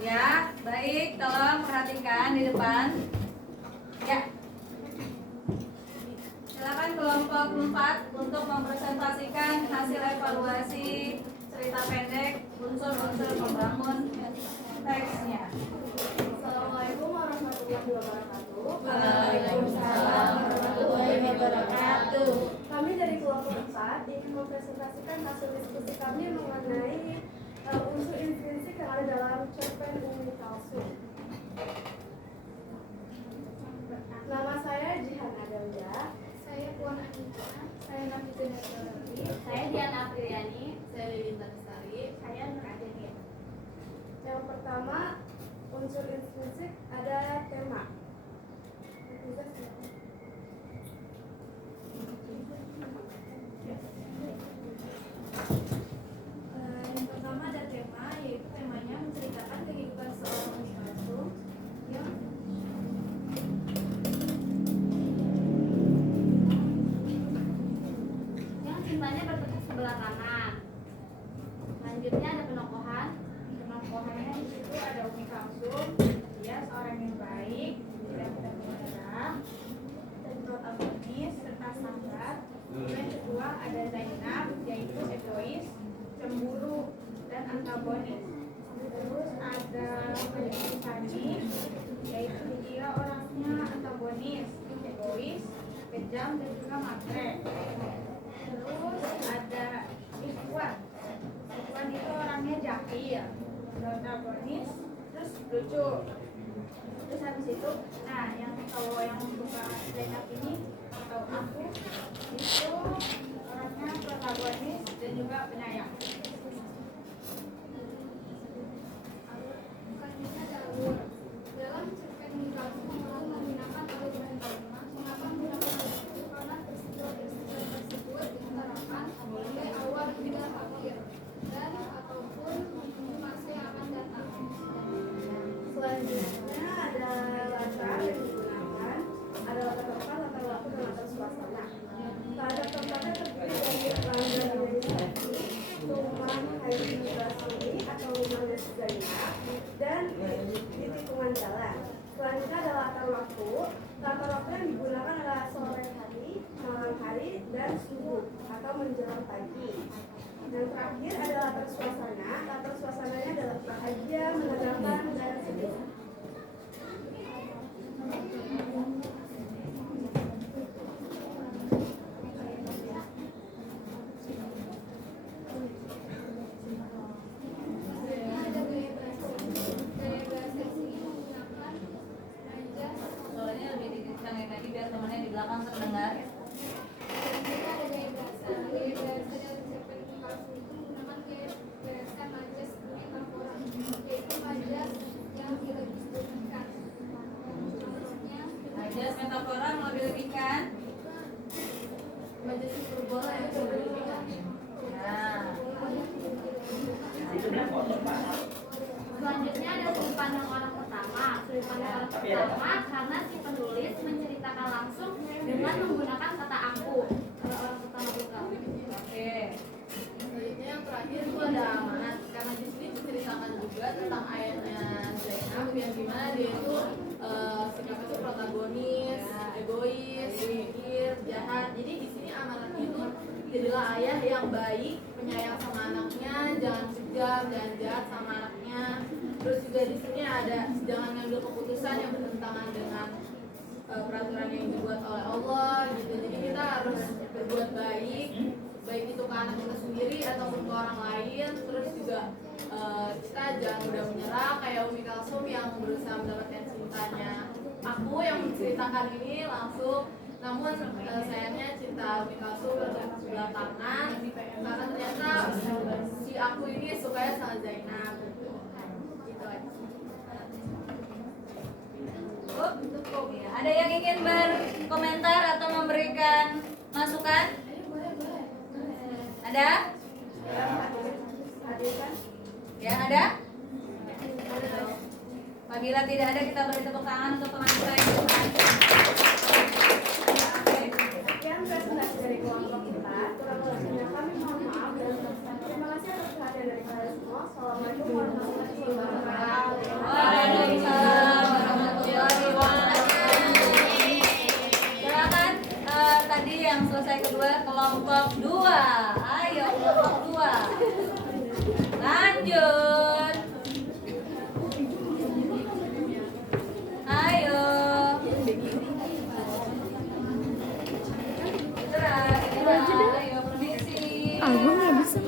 ya, baik, tolong perhatikan di depan. Ya. Silakan kelompok 4 untuk mempresentasikan hasil evaluasi cerita pendek unsur-unsur pembangun teksnya. Assalamualaikum warahmatullahi wabarakatuh. Waalaikumsalam warahmatullahi wabarakatuh. Kami dari kelompok 4 ingin mempresentasikan hasil diskusi kami mengenai unsur intrinsik yang ada dalam cerpen Umi Kalsum. Nama saya Jihan Adawiyah. Saya Puan Anita. Saya Nafitun Nasrulli. Saya Diana Apriliani. Saya Lilin Tansari. Saya Nur Adenia. Yang pertama, unsur intrinsik ada tema. Yang pertama ada tema, yaitu temanya menceritakan kehidupan seorang Umi Kalsum yang cintanya bertepuk sebelah kanan. Selanjutnya ada penokohan. penokohannya di situ ada Umi Kalsum. Dia seorang yang baik, tidak mudah menyerah, dan protagonis serta sabar. Kemudian kedua ada Zainab, yaitu egois, cemburu, dan antagonis. Terus ada Sani, yaitu dia orangnya antagonis, egois, kejam, dan juga matre. Terus ada Ikhwan. Ikhwan itu orangnya jahil, protagonis, terus lucu. Terus habis itu, nah kalau yang suka Zainab ini atau aku itu orangnya protagonis dan juga penyayang. Selanjutnya ada alur. Dalam cerpen Umi Kalsum menggunakan alur dan kalimat. Mengapa menggunakan alur itu? Karena peristiwa-peristiwa tersebut diutarakan mulai awal hingga akhir dan ataupun masa yang akan datang. Selanjutnya ada latar yang digunakan, ada latar tempat, latar waktu, dan latar suasana. Latar tempatnya terdiri dari Rangga Dewi, Tuman Haji Basri atau Rumah Desi Zainab, dan di tikungan jalan. Selanjutnya ada latar waktu. Latar waktu yang digunakan adalah sore hari, malam hari, dan subuh atau menjelang pagi. Yang terakhir ada latar suasana. Latar suasananya adalah bahagia, menegangkan, dan sedih. Ada gaya bahasa. Gaya bahasa ini menggunakan najas. Soalnya lebih dikencangin lagi biar temannya di belakang terdengar. Selanjutnya ada gaya bahasa. Gaya bahasa dalam cerpen Umi Kalsum itu menggunakan gaya bahasa majas metafora, yaitu majas yang dilebih-lebihkan. Contohnya, Majas metafora melebih-lebihkan. majas hiperbola yang dilebih-lebihkan. Nah, Selanjutnya ada sudut pandang orang pertama. Sudut pandang orang pertama karena si penulis menceritakan langsung dengan menggunakan kata aku. Kalau orang pertama buka. oke. Selanjutnya yang terakhir itu ada amanat, karena di sini diceritakan juga tentang ayahnya Zainab yang dimana dia itu sikapnya itu protagonis, egois, mikir, jahat. Jadi di sini amanat itu jadilah ayah yang baik, penyayang sama anaknya, jangan kejam, jangan jahat sama anaknya. Terus juga di sini ada jangan ngambil keputusan yang bertentangan dengan peraturan yang dibuat oleh Allah gitu. Jadi kita harus berbuat baik, baik itu ke anak kita sendiri ataupun ke orang lain. Terus juga kita jangan mudah menyerah kayak Umi Kalsum yang berusaha mendapatkan cintanya aku yang menceritakan ini langsung. Namun sayangnya cinta Umi Kalsum bertepuk sebelah tangan karena ternyata si aku ini sukanya sama Zainab gitu aja. Cukup ya. Ada yang ingin berkomentar atau memberikan masukan? Ada? Ya ada? Bila tidak ada, kita beri tepuk tangan untuk teman kita yang depan. Sekian presentasi dari kelompok kita. Kurang lebihnya kami mohon maaf dan terima kasih atas perhatian dari kalian semua. Assalamualaikum warahmatullahi wabarakatuh. Waalaikumsalam warahmatullahi wabarakatuh. Silakan tadi yang selesai kedua, kelompok 2. Ayo kelompok 2. Lanjut. Ayo. Ayo permisi. Aku nggak bisa.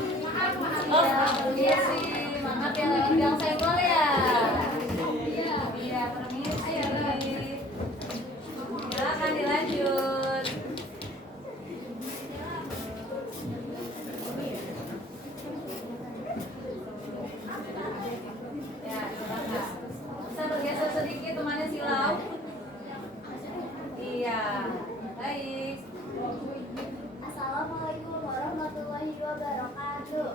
Oh, permisi. Maaf ya lewat gang senggol ya. Iya, permisi. Silakan dilanjut. Ya, silakan. Bisa bergeser sedikit temannya silau. Iya, baik. Assalamualaikum warahmatullahi wabarakatuh.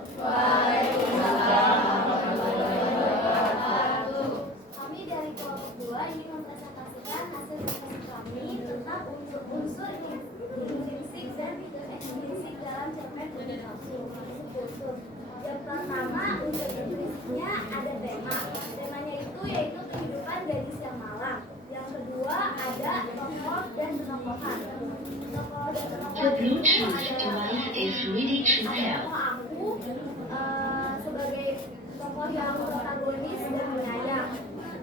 Kami dari kelompok 2 ingin mempresentasikan hasil diskusi kami tentang unsur-unsur intrinsik dan ekstrinsik dalam cerpen unsur. Yang pertama, unsur intrinsiknya ada tema. Temanya itu yaitu kehidupan gadis yang malang. Yang kedua ada tokoh dan tokohan. Tokoh dan tokohan itu ada tokoh aku sebagai tokoh yang protagonis dan penyayang.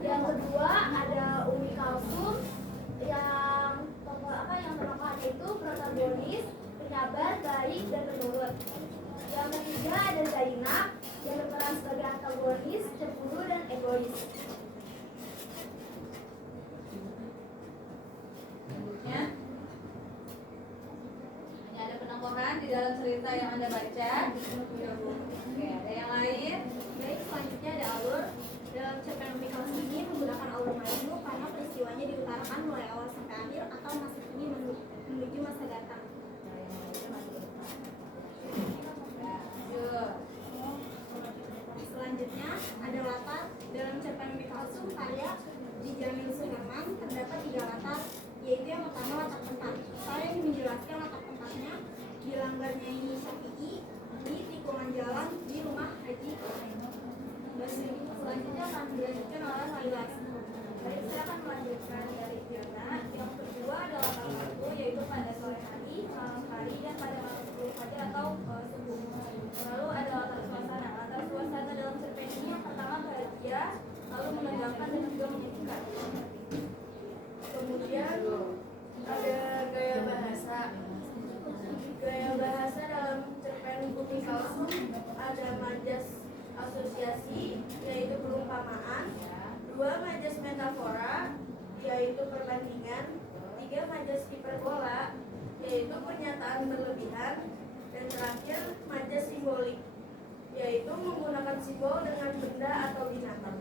Yang kedua ada Umi Kalsum yang tokohan itu protagonis, penyabar, baik dan penurut. Yang ketiga ada Zainab yang berperan sebagai antagonis, cemburu dan egois. Ya. Ini ada penangkohan di dalam cerita yang Anda baca. Oke, ada yang lain? Baik, selanjutnya ada alur. Dalam cerpen Umi Kalsum ini menggunakan alur maju karena peristiwanya diutarakan mulai awal sampai akhir atau masa kini menuju masa datang. Selanjutnya ada latar. Dalam cerpen Umi Kalsum karya Jamil Suherman terdapat 3 latar, yaitu yang pertama latar tempat. Saya ingin menjelaskan latar tempatnya di langgarnya ini Syafi'i di tikungan jalan di rumah Haji Selanjutnya akan dilanjutkan oleh Laila. Baik, saya akan melanjutkan dari Fiona. Yang kedua adalah latar waktu, yaitu pada sore hari, malam hari, dan pada malam sebelum fajar atau subuh. Lalu ada latar suasana. Latar suasana dalam cerpen ini yang pertama bahagia, lalu menegangkan dan juga menyedihkan. Kemudian ada gaya bahasa. Gaya bahasa dalam cerpen Umi Kalsum ada majas asosiasi, yaitu perumpamaan. 2 majas metafora, yaitu perbandingan. 3 majas hiperbola, yaitu pernyataan berlebihan. Dan terakhir majas simbolik, yaitu menggunakan simbol dengan benda atau binatang.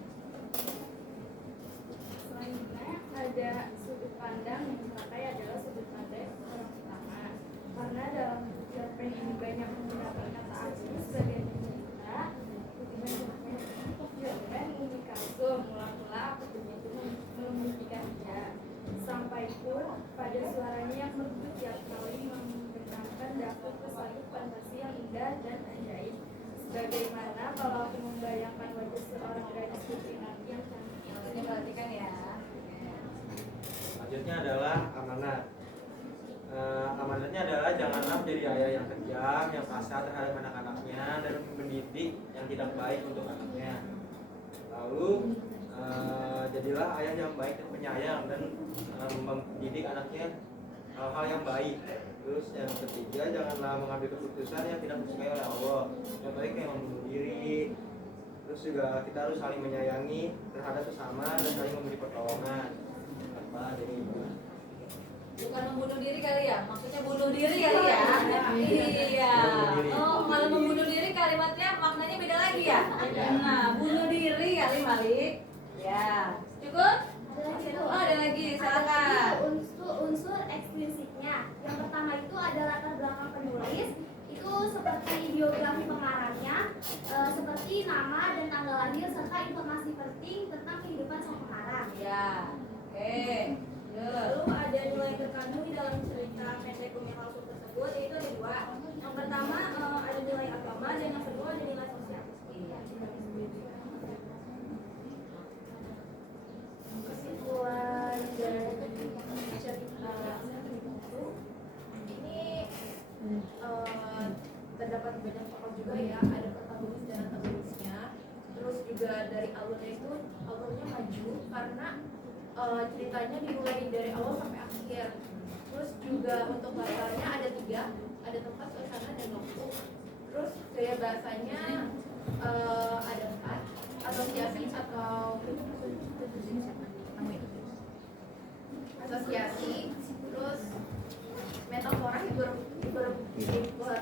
Selanjutnya ada sudut pandang yang dipakai adalah sudut pandang orang pertama. Karena dalam cerpen ini banyak menggunakan kata asli sebagai pencerita, cerpen Umi Kalsum mula-mula aku begitu membuktikan dia. Sampai pun pada suaranya yang merdu tiap kali membentangkan daku ke suatu fantasi yang indah dan ajaib. Sebagaimana kalau aku membayangkan wajah seorang gadis putri nanti yang cantik. Ini perhatikan ya. Selanjutnya adalah amanat. Amanatnya adalah janganlah menjadi ayah yang kejam, yang kasar terhadap anak-anaknya dan mendidik yang tidak baik untuk anaknya. Lalu jadilah ayah yang baik dan penyayang dan mendidik anaknya hal-hal yang baik. Terus yang ketiga, janganlah mengambil keputusan yang tidak disukai oleh Allah. Yang baik kayak membunuh diri. Terus juga kita harus saling menyayangi terhadap sesama dan saling memberi pertolongan. Apa jadi Bukan membunuh diri kali ya? Maksudnya bunuh diri kali ya? Iya. Oh, kalau membunuh diri kalimatnya maknanya beda lagi ya? Nah, bunuh diri kali Malik. Ya. Cukup? Oh, ada lagi. Silakan. Unsur ekstrinsiknya. Yang pertama itu ada latar belakang penulis. Itu seperti biografi pengarangnya, seperti nama dan tanggal lahir serta informasi penting tentang kehidupan sang pengarang. pertama ada nilai agama dan yang kedua ada nilai sosial. Kesimpulan dari cerita itu ini terdapat banyak tokoh juga ya, ada protagonis dan antagonisnya. Terus juga dari alurnya itu alurnya maju karena ceritanya dimulai dari awal sampai akhir. Terus juga untuk latarnya ada 3, ada tempat, suasana, dan waktu. Terus gaya bahasanya ada 4, asosiasi terus metafora,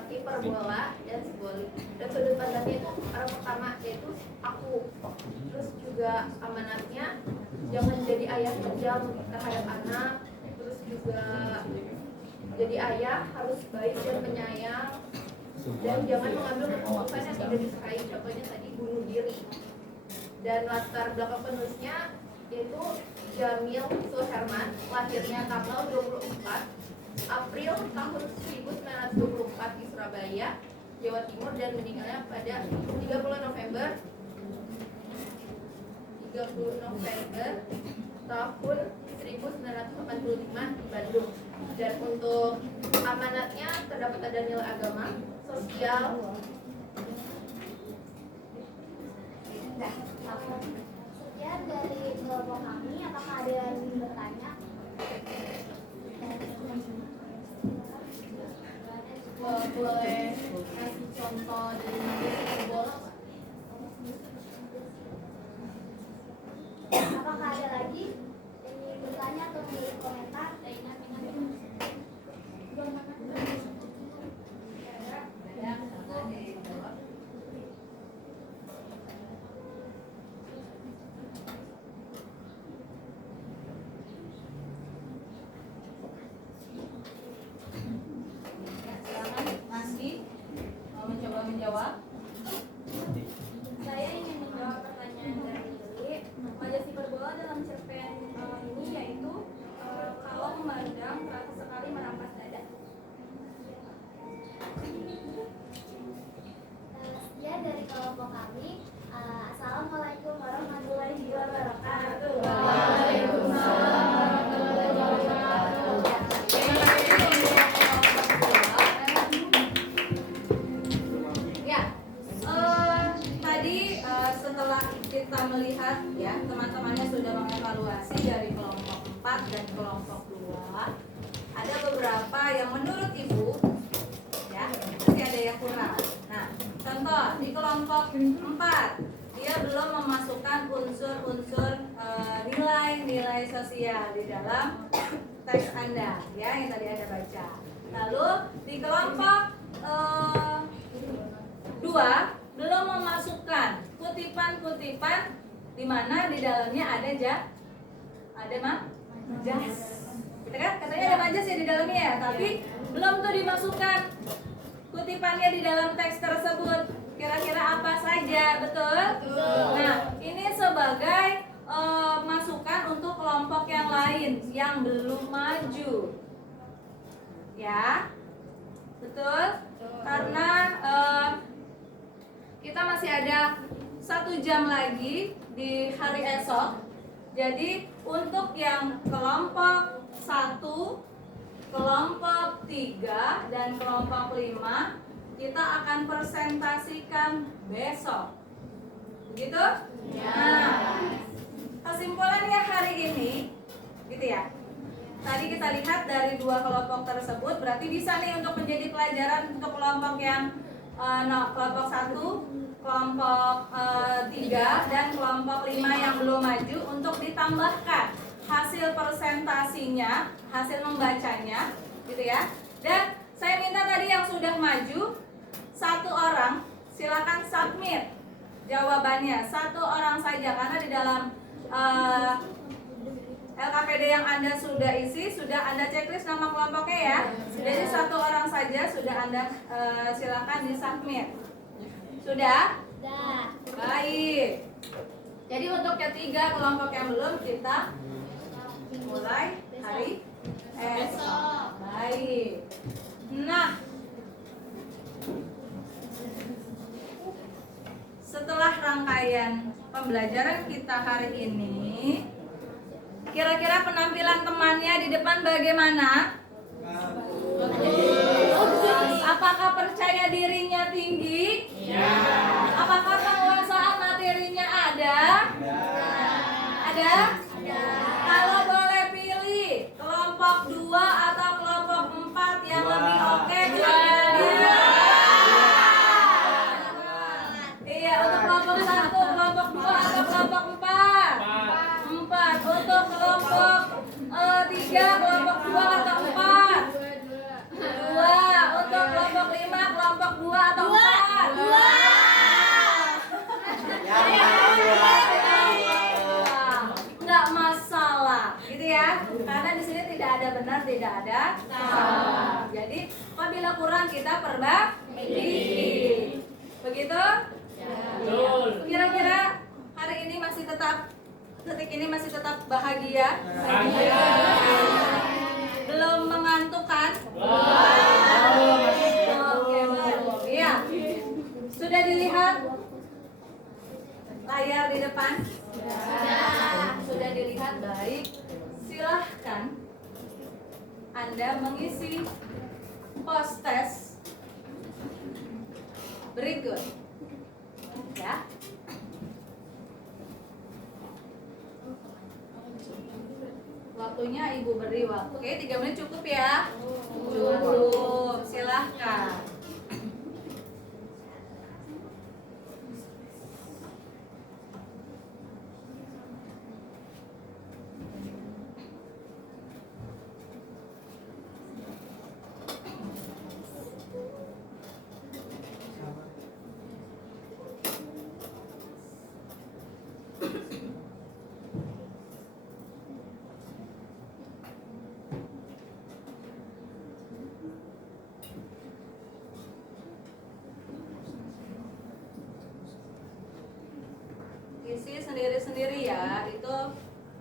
hiperbola, dan simbolik. Dan sudut pandangnya itu orang pertama yaitu aku. Terus juga amanatnya jangan jadi ayah kejam terhadap anak. Terus juga jadi ayah harus baik dan penyayang, dan jangan mengambil keputusan yang tidak disukai, contohnya tadi bunuh diri. Dan latar belakang penulisnya yaitu Jamil Suherman, lahirnya tanggal 24 April tahun 1924 di Surabaya, Jawa Timur, dan meninggalnya pada 30 November tahun 1985 di Bandung. Dan untuk amanatnya terdapat ada nilai agama, sosial. Sekian dari kelompok kami. Apakah ada yang ingin bertanya? Boleh kasih contoh dari bola? Apakah ada lagi yang ingin bertanya atau memberi komentar? Menjawab. Saya ingin menjawab pertanyaan dari Lili. Majas hiperbola dalam cerpen ini yaitu kalau memandang terasa sekali merampas dada. Sekian dari kelompok kami. Assalamualaikum warahmatullahi wabarakatuh. Waalaikumsalam warahmatullahi wabarakatuh. Setelah kita melihat ya, teman-temannya sudah mengevaluasi dari kelompok 4 dan kelompok 2. Ada beberapa yang menurut Ibu ya, masih ada yang kurang. Nah, contoh di kelompok 4 dia belum memasukkan unsur-unsur nilai-nilai sosial di dalam teks Anda ya, yang tadi Anda baca. Lalu di kelompok 2 belum memasukkan kutipan-kutipan di mana di dalamnya ada majas. Gitu kan? Katanya ada majas ya di dalamnya ya, tapi belum tuh dimasukkan kutipannya di dalam teks tersebut. Kira-kira apa saja, betul? Nah, ini sebagai masukan untuk kelompok yang lain yang belum maju. Ya. Betul? Karena kita masih ada 1 jam lagi di hari esok. Jadi untuk yang kelompok 1, kelompok 3, dan kelompok 5 kita akan presentasikan besok. Begitu? Ya. Nah, kesimpulannya hari ini gitu ya. Tadi kita lihat dari 2 kelompok tersebut, berarti bisa nih untuk menjadi pelajaran untuk kelompok yang kelompok 1, kelompok 3, dan kelompok 5 yang belum maju untuk ditambahkan hasil presentasinya, hasil membacanya gitu ya. Dan saya minta tadi yang sudah maju 1 orang silakan submit jawabannya, 1 orang saja, karena di dalam LKPD yang Anda sudah isi, sudah Anda checklist nama kelompoknya ya. Jadi 1 orang saja sudah Anda silakan disubmit. Sudah? Sudah. Baik. Jadi untuk ketiga kelompok yang belum, kita mulai hari esok. Baik. Nah, setelah rangkaian pembelajaran kita hari ini, kira-kira penampilan temannya di depan bagaimana? Apakah percaya dirinya tinggi? Ya. Apakah penguasaan materinya ada? Ada? Kalau boleh pilih, kelompok 2 atau kelompok 4 yang lebih oke kira-kira? Iya, untuk kelompok 1, kelompok 2 atau kelompok 4? 4. Untuk kelompok 3, kelompok 2 atau 4? 2. Untuk kelompok 5, kelompok 2 atau 4? 2. Enggak masalah, gitu ya. Karena di sini tidak ada benar, tidak ada salah. Jadi, apabila kurang kita perbaiki. Begitu? Betul. Kira-kira hari ini masih tetap, detik ini masih tetap bahagia? Bahagia. Belum mengantuk kan? Oke, belum. Iya. Sudah dilihat layar di depan? Sudah dilihat, baik. Silahkan Anda mengisi post test berikut. Ya. Waktunya Ibu beri waktu. Oke, 3 menit cukup ya? Cukup. Silahkan. Isi sendiri-sendiri ya, itu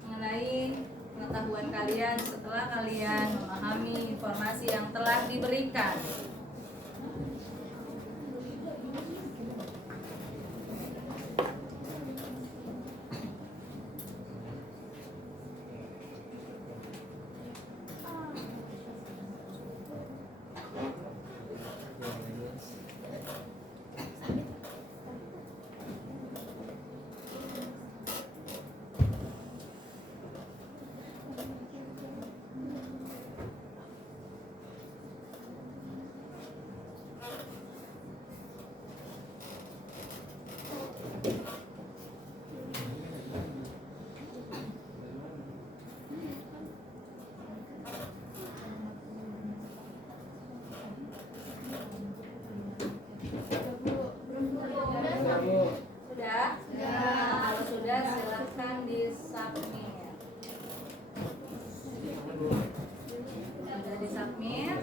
mengenai pengetahuan kalian setelah kalian memahami informasi yang telah diberikan. Sudah? Kalau sudah silahkan di-submit. Sudah di-submit?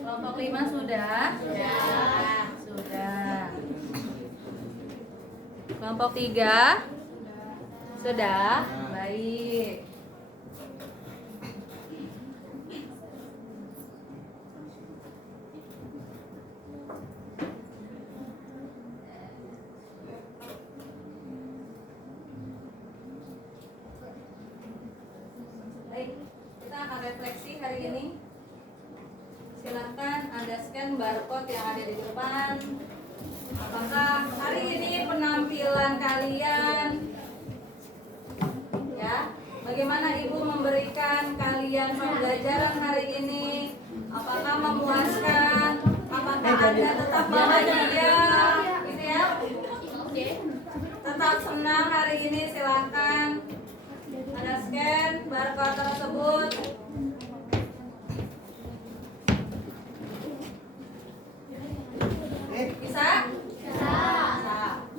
Kelompok 5 sudah? Sudah. Kelompok 3? Sudah? Baik. Baik, kita akan refleksi hari ini. Silahkan Anda scan barcode yang ada di depan. Apakah hari ini penampilan kalian, ya, bagaimana Ibu memberikan kalian pembelajaran hari ini? Apakah memuaskan? Apakah Anda tetap bahagia? Gitu ya? Tetap senang hari ini, silahkan Anda scan barcode tersebut. Bisa? Bisa.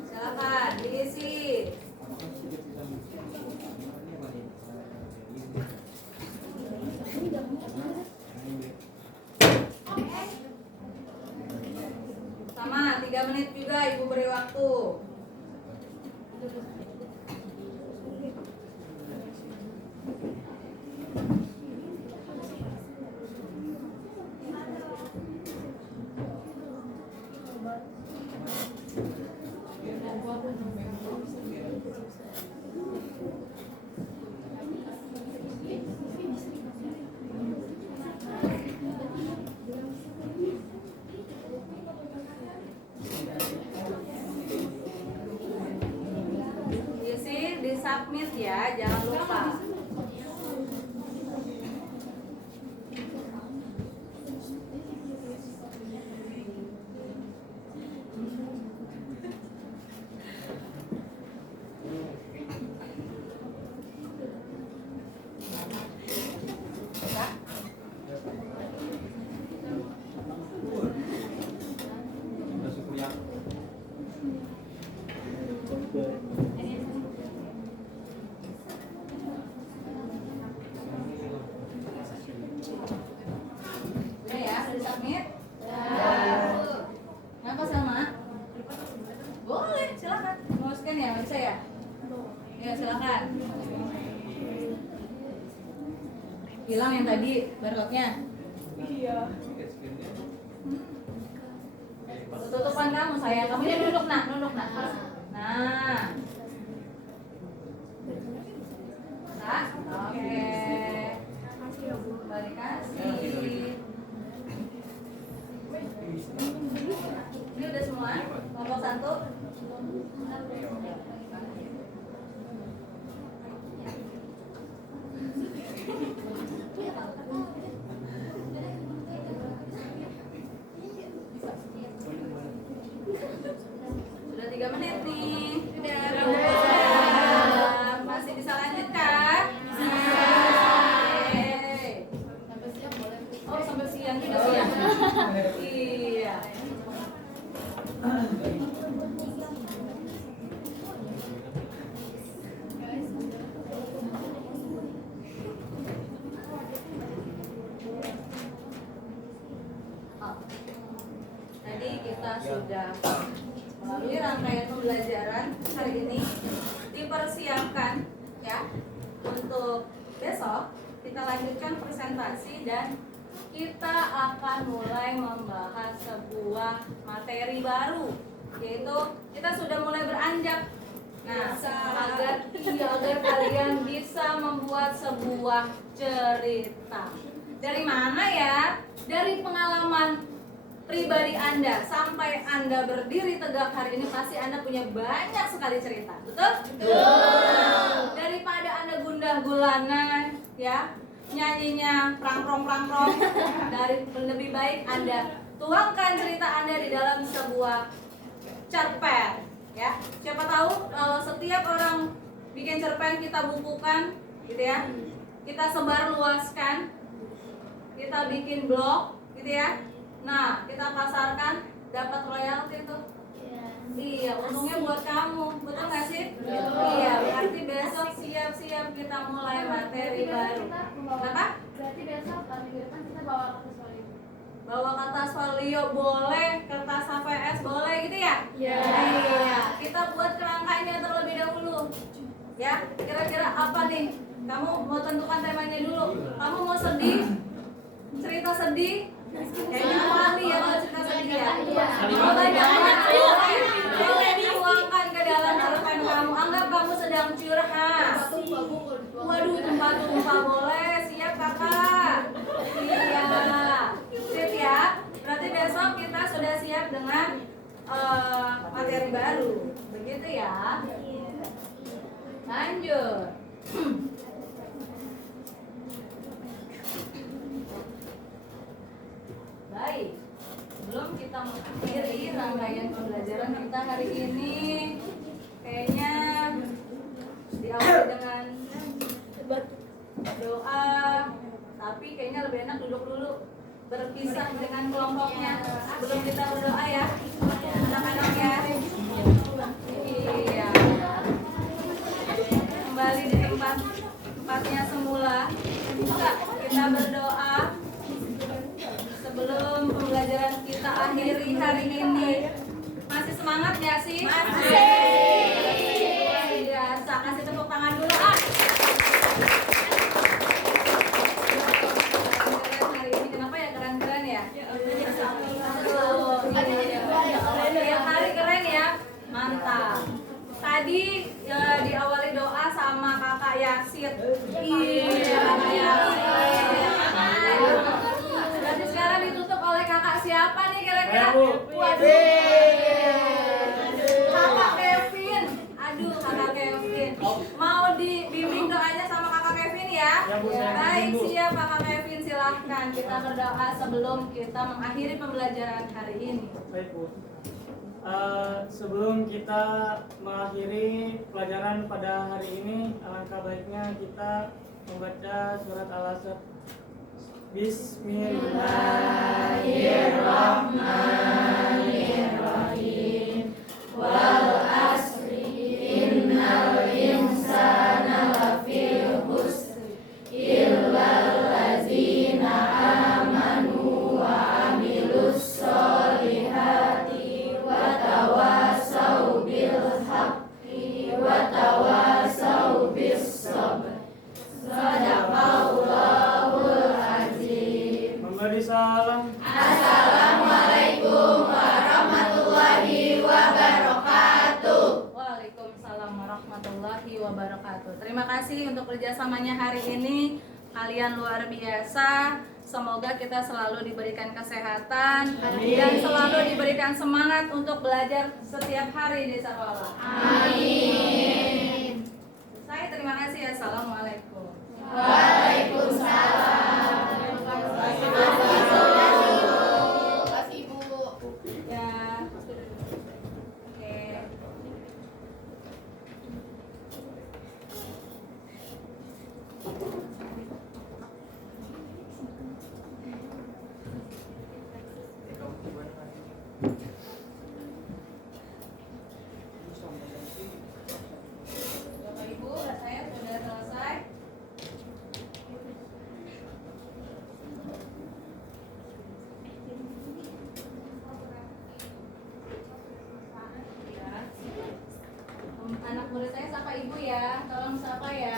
Silakan diisi. Sama 3 menit juga Ibu beri waktu. ya, jangan lupa. Udah ya, sudah submit? Kenapa sama? Boleh, silakan. Mau scan ya, bisa ya? Ya, silakan. Hilang yang tadi barcode-nya? Iya. Tutupan kamu sayang. Kamu ini nunduk nak, nunduk nak. Nah. Nah, oke. Kembali kasih. Ini udah semua? Kelompok 1? Sudah 3 menit nih. Sudah. Masih bisa lanjut kah? Oke. Sampai siap boleh. Oh, sampai siang juga siang. Iya. Oh. Tadi kita sudah melalui rangkaian pembelajaran hari ini, dipersiapkan ya untuk besok kita lanjutkan presentasi dan kita akan mulai membahas sebuah materi baru, yaitu kita sudah mulai beranjak. Nah, agar kalian bisa membuat sebuah cerita. Dari mana ya? Dari pengalaman pribadi Anda sampai Anda berdiri tegak hari ini, pasti Anda punya banyak sekali cerita, betul? Betul. Daripada Anda gundah gulana ya, nyanyinya prang-prong, dari lebih baik Anda tuangkan cerita Anda di dalam sebuah cerpen ya. Siapa tahu kalau setiap orang bikin cerpen kita bukukan gitu ya, kita sebar luaskan, kita bikin blog gitu ya. Nah, kita pasarkan, dapat royalti tuh. Iya, untungnya buat kamu, betul nggak sih? Iya, berarti besok siap-siap kita mulai materi baru. Kenapa? Berarti besok minggu depan kita bawa kertas folio. Bawa kertas folio boleh, kertas HVS boleh gitu ya? Iya. Iya, kita buat kerangkanya terlebih dahulu. Ya, kira-kira apa nih? Kamu mau tentukan temanya dulu. Kamu mau sedih? Cerita sedih? Kayaknya kamu ahli ya kalau cerita sedih ya. Mau banyak boleh dituangkan ke dalam cerpen kamu. Anggap kamu sedang curhat. Waduh, tempat tumpah boleh. Siap kakak? Iya. Sip ya. Berarti besok kita sudah siap dengan materi baru. Begitu ya. Lanjut. Baik, sebelum kita mengakhiri rangkaian pembelajaran kita hari ini, kayaknya diawali dengan doa, tapi kayaknya lebih enak duduk dulu, berpisah dengan kelompoknya sebelum kita berdoa ya, anak-anak ya. Iya, kembali di tempatnya semula. Bisa kita berdoa sebelum pembelajaran kita akhiri hari ini. Masih semangat gak sih? Masih. Biasa, kasih tepuk tangan dulu ah. Keren hari ini, kenapa ya keren-keren ya? Tiap hari keren ya, mantap. Tadi diawali doa sama kakak Yasid. Iya, kakak Yasid. Berarti sekarang ditutup oleh kakak siapa nih kira-kira? Waduh. Kakak Kevin. Aduh, kakak Kevin. Mau Ya Bu, saya Baik, izin, Bu. siap Pak Kevin, silahkan kita berdoa sebelum kita mengakhiri pembelajaran hari ini. Baik Bu. Sebelum kita mengakhiri pelajaran pada hari ini, alangkah baiknya kita membaca surat Al-Asr. Bismillahirrahmanirrahim. Wal asri innal insana lafi khusr illal ladzina amanu wa amilus solihati wa tawasau bil haqqi wa tawasau bis sabr. Sadaqallahul azim. Memberi salam. Assalamualaikum warahmatullahi wabarakatuh. Waalaikumsalam warahmatullahi wabarakatuh. Terima kasih untuk kerjasamanya hari ini. Kalian luar biasa. Semoga kita selalu diberikan kesehatan dan selalu diberikan semangat untuk belajar setiap hari di sekolah. Amin. Saya terima kasih. Assalamualaikum. Waalaikumsalam. Kasih Ibu. Ya. Oke. Bapak Ibu, saya sudah selesai. Ya. Anak murid saya sapa Ibu ya, tolong sapa ya.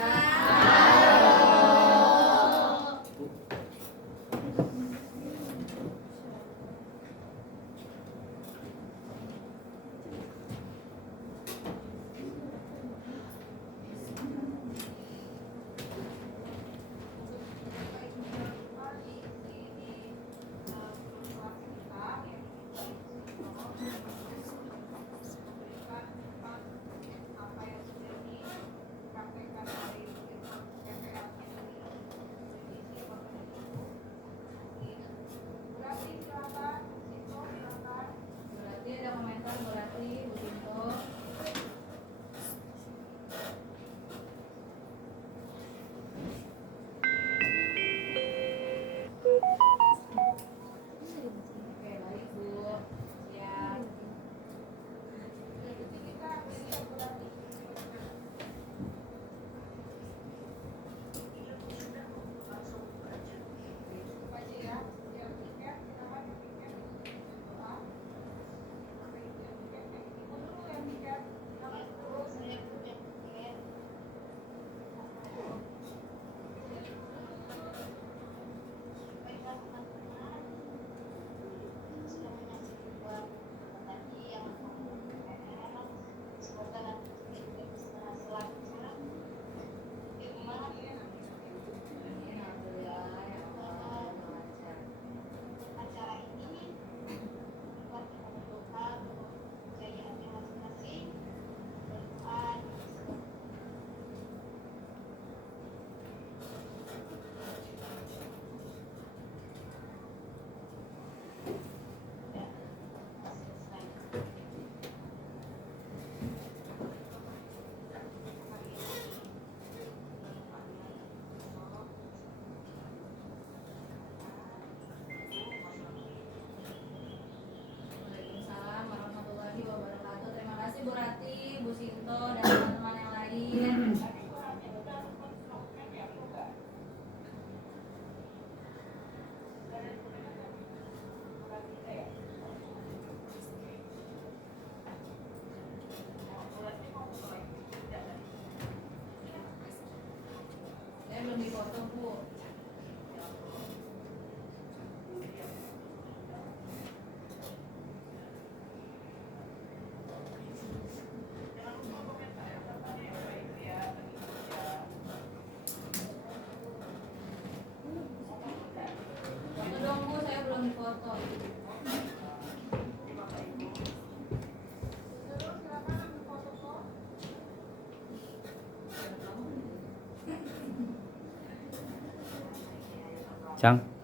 Berarti ada komentar berarti Bu Sinto. Oke, baik Bu. Siap. Waalaikumsalam warahmatullahi wabarakatuh. Terima kasih Bu Rati, Bu Sinto, dan teman-teman yang lain. Saya belum dipotong Bu. Foto dong Bu, saya belum difoto. Cang.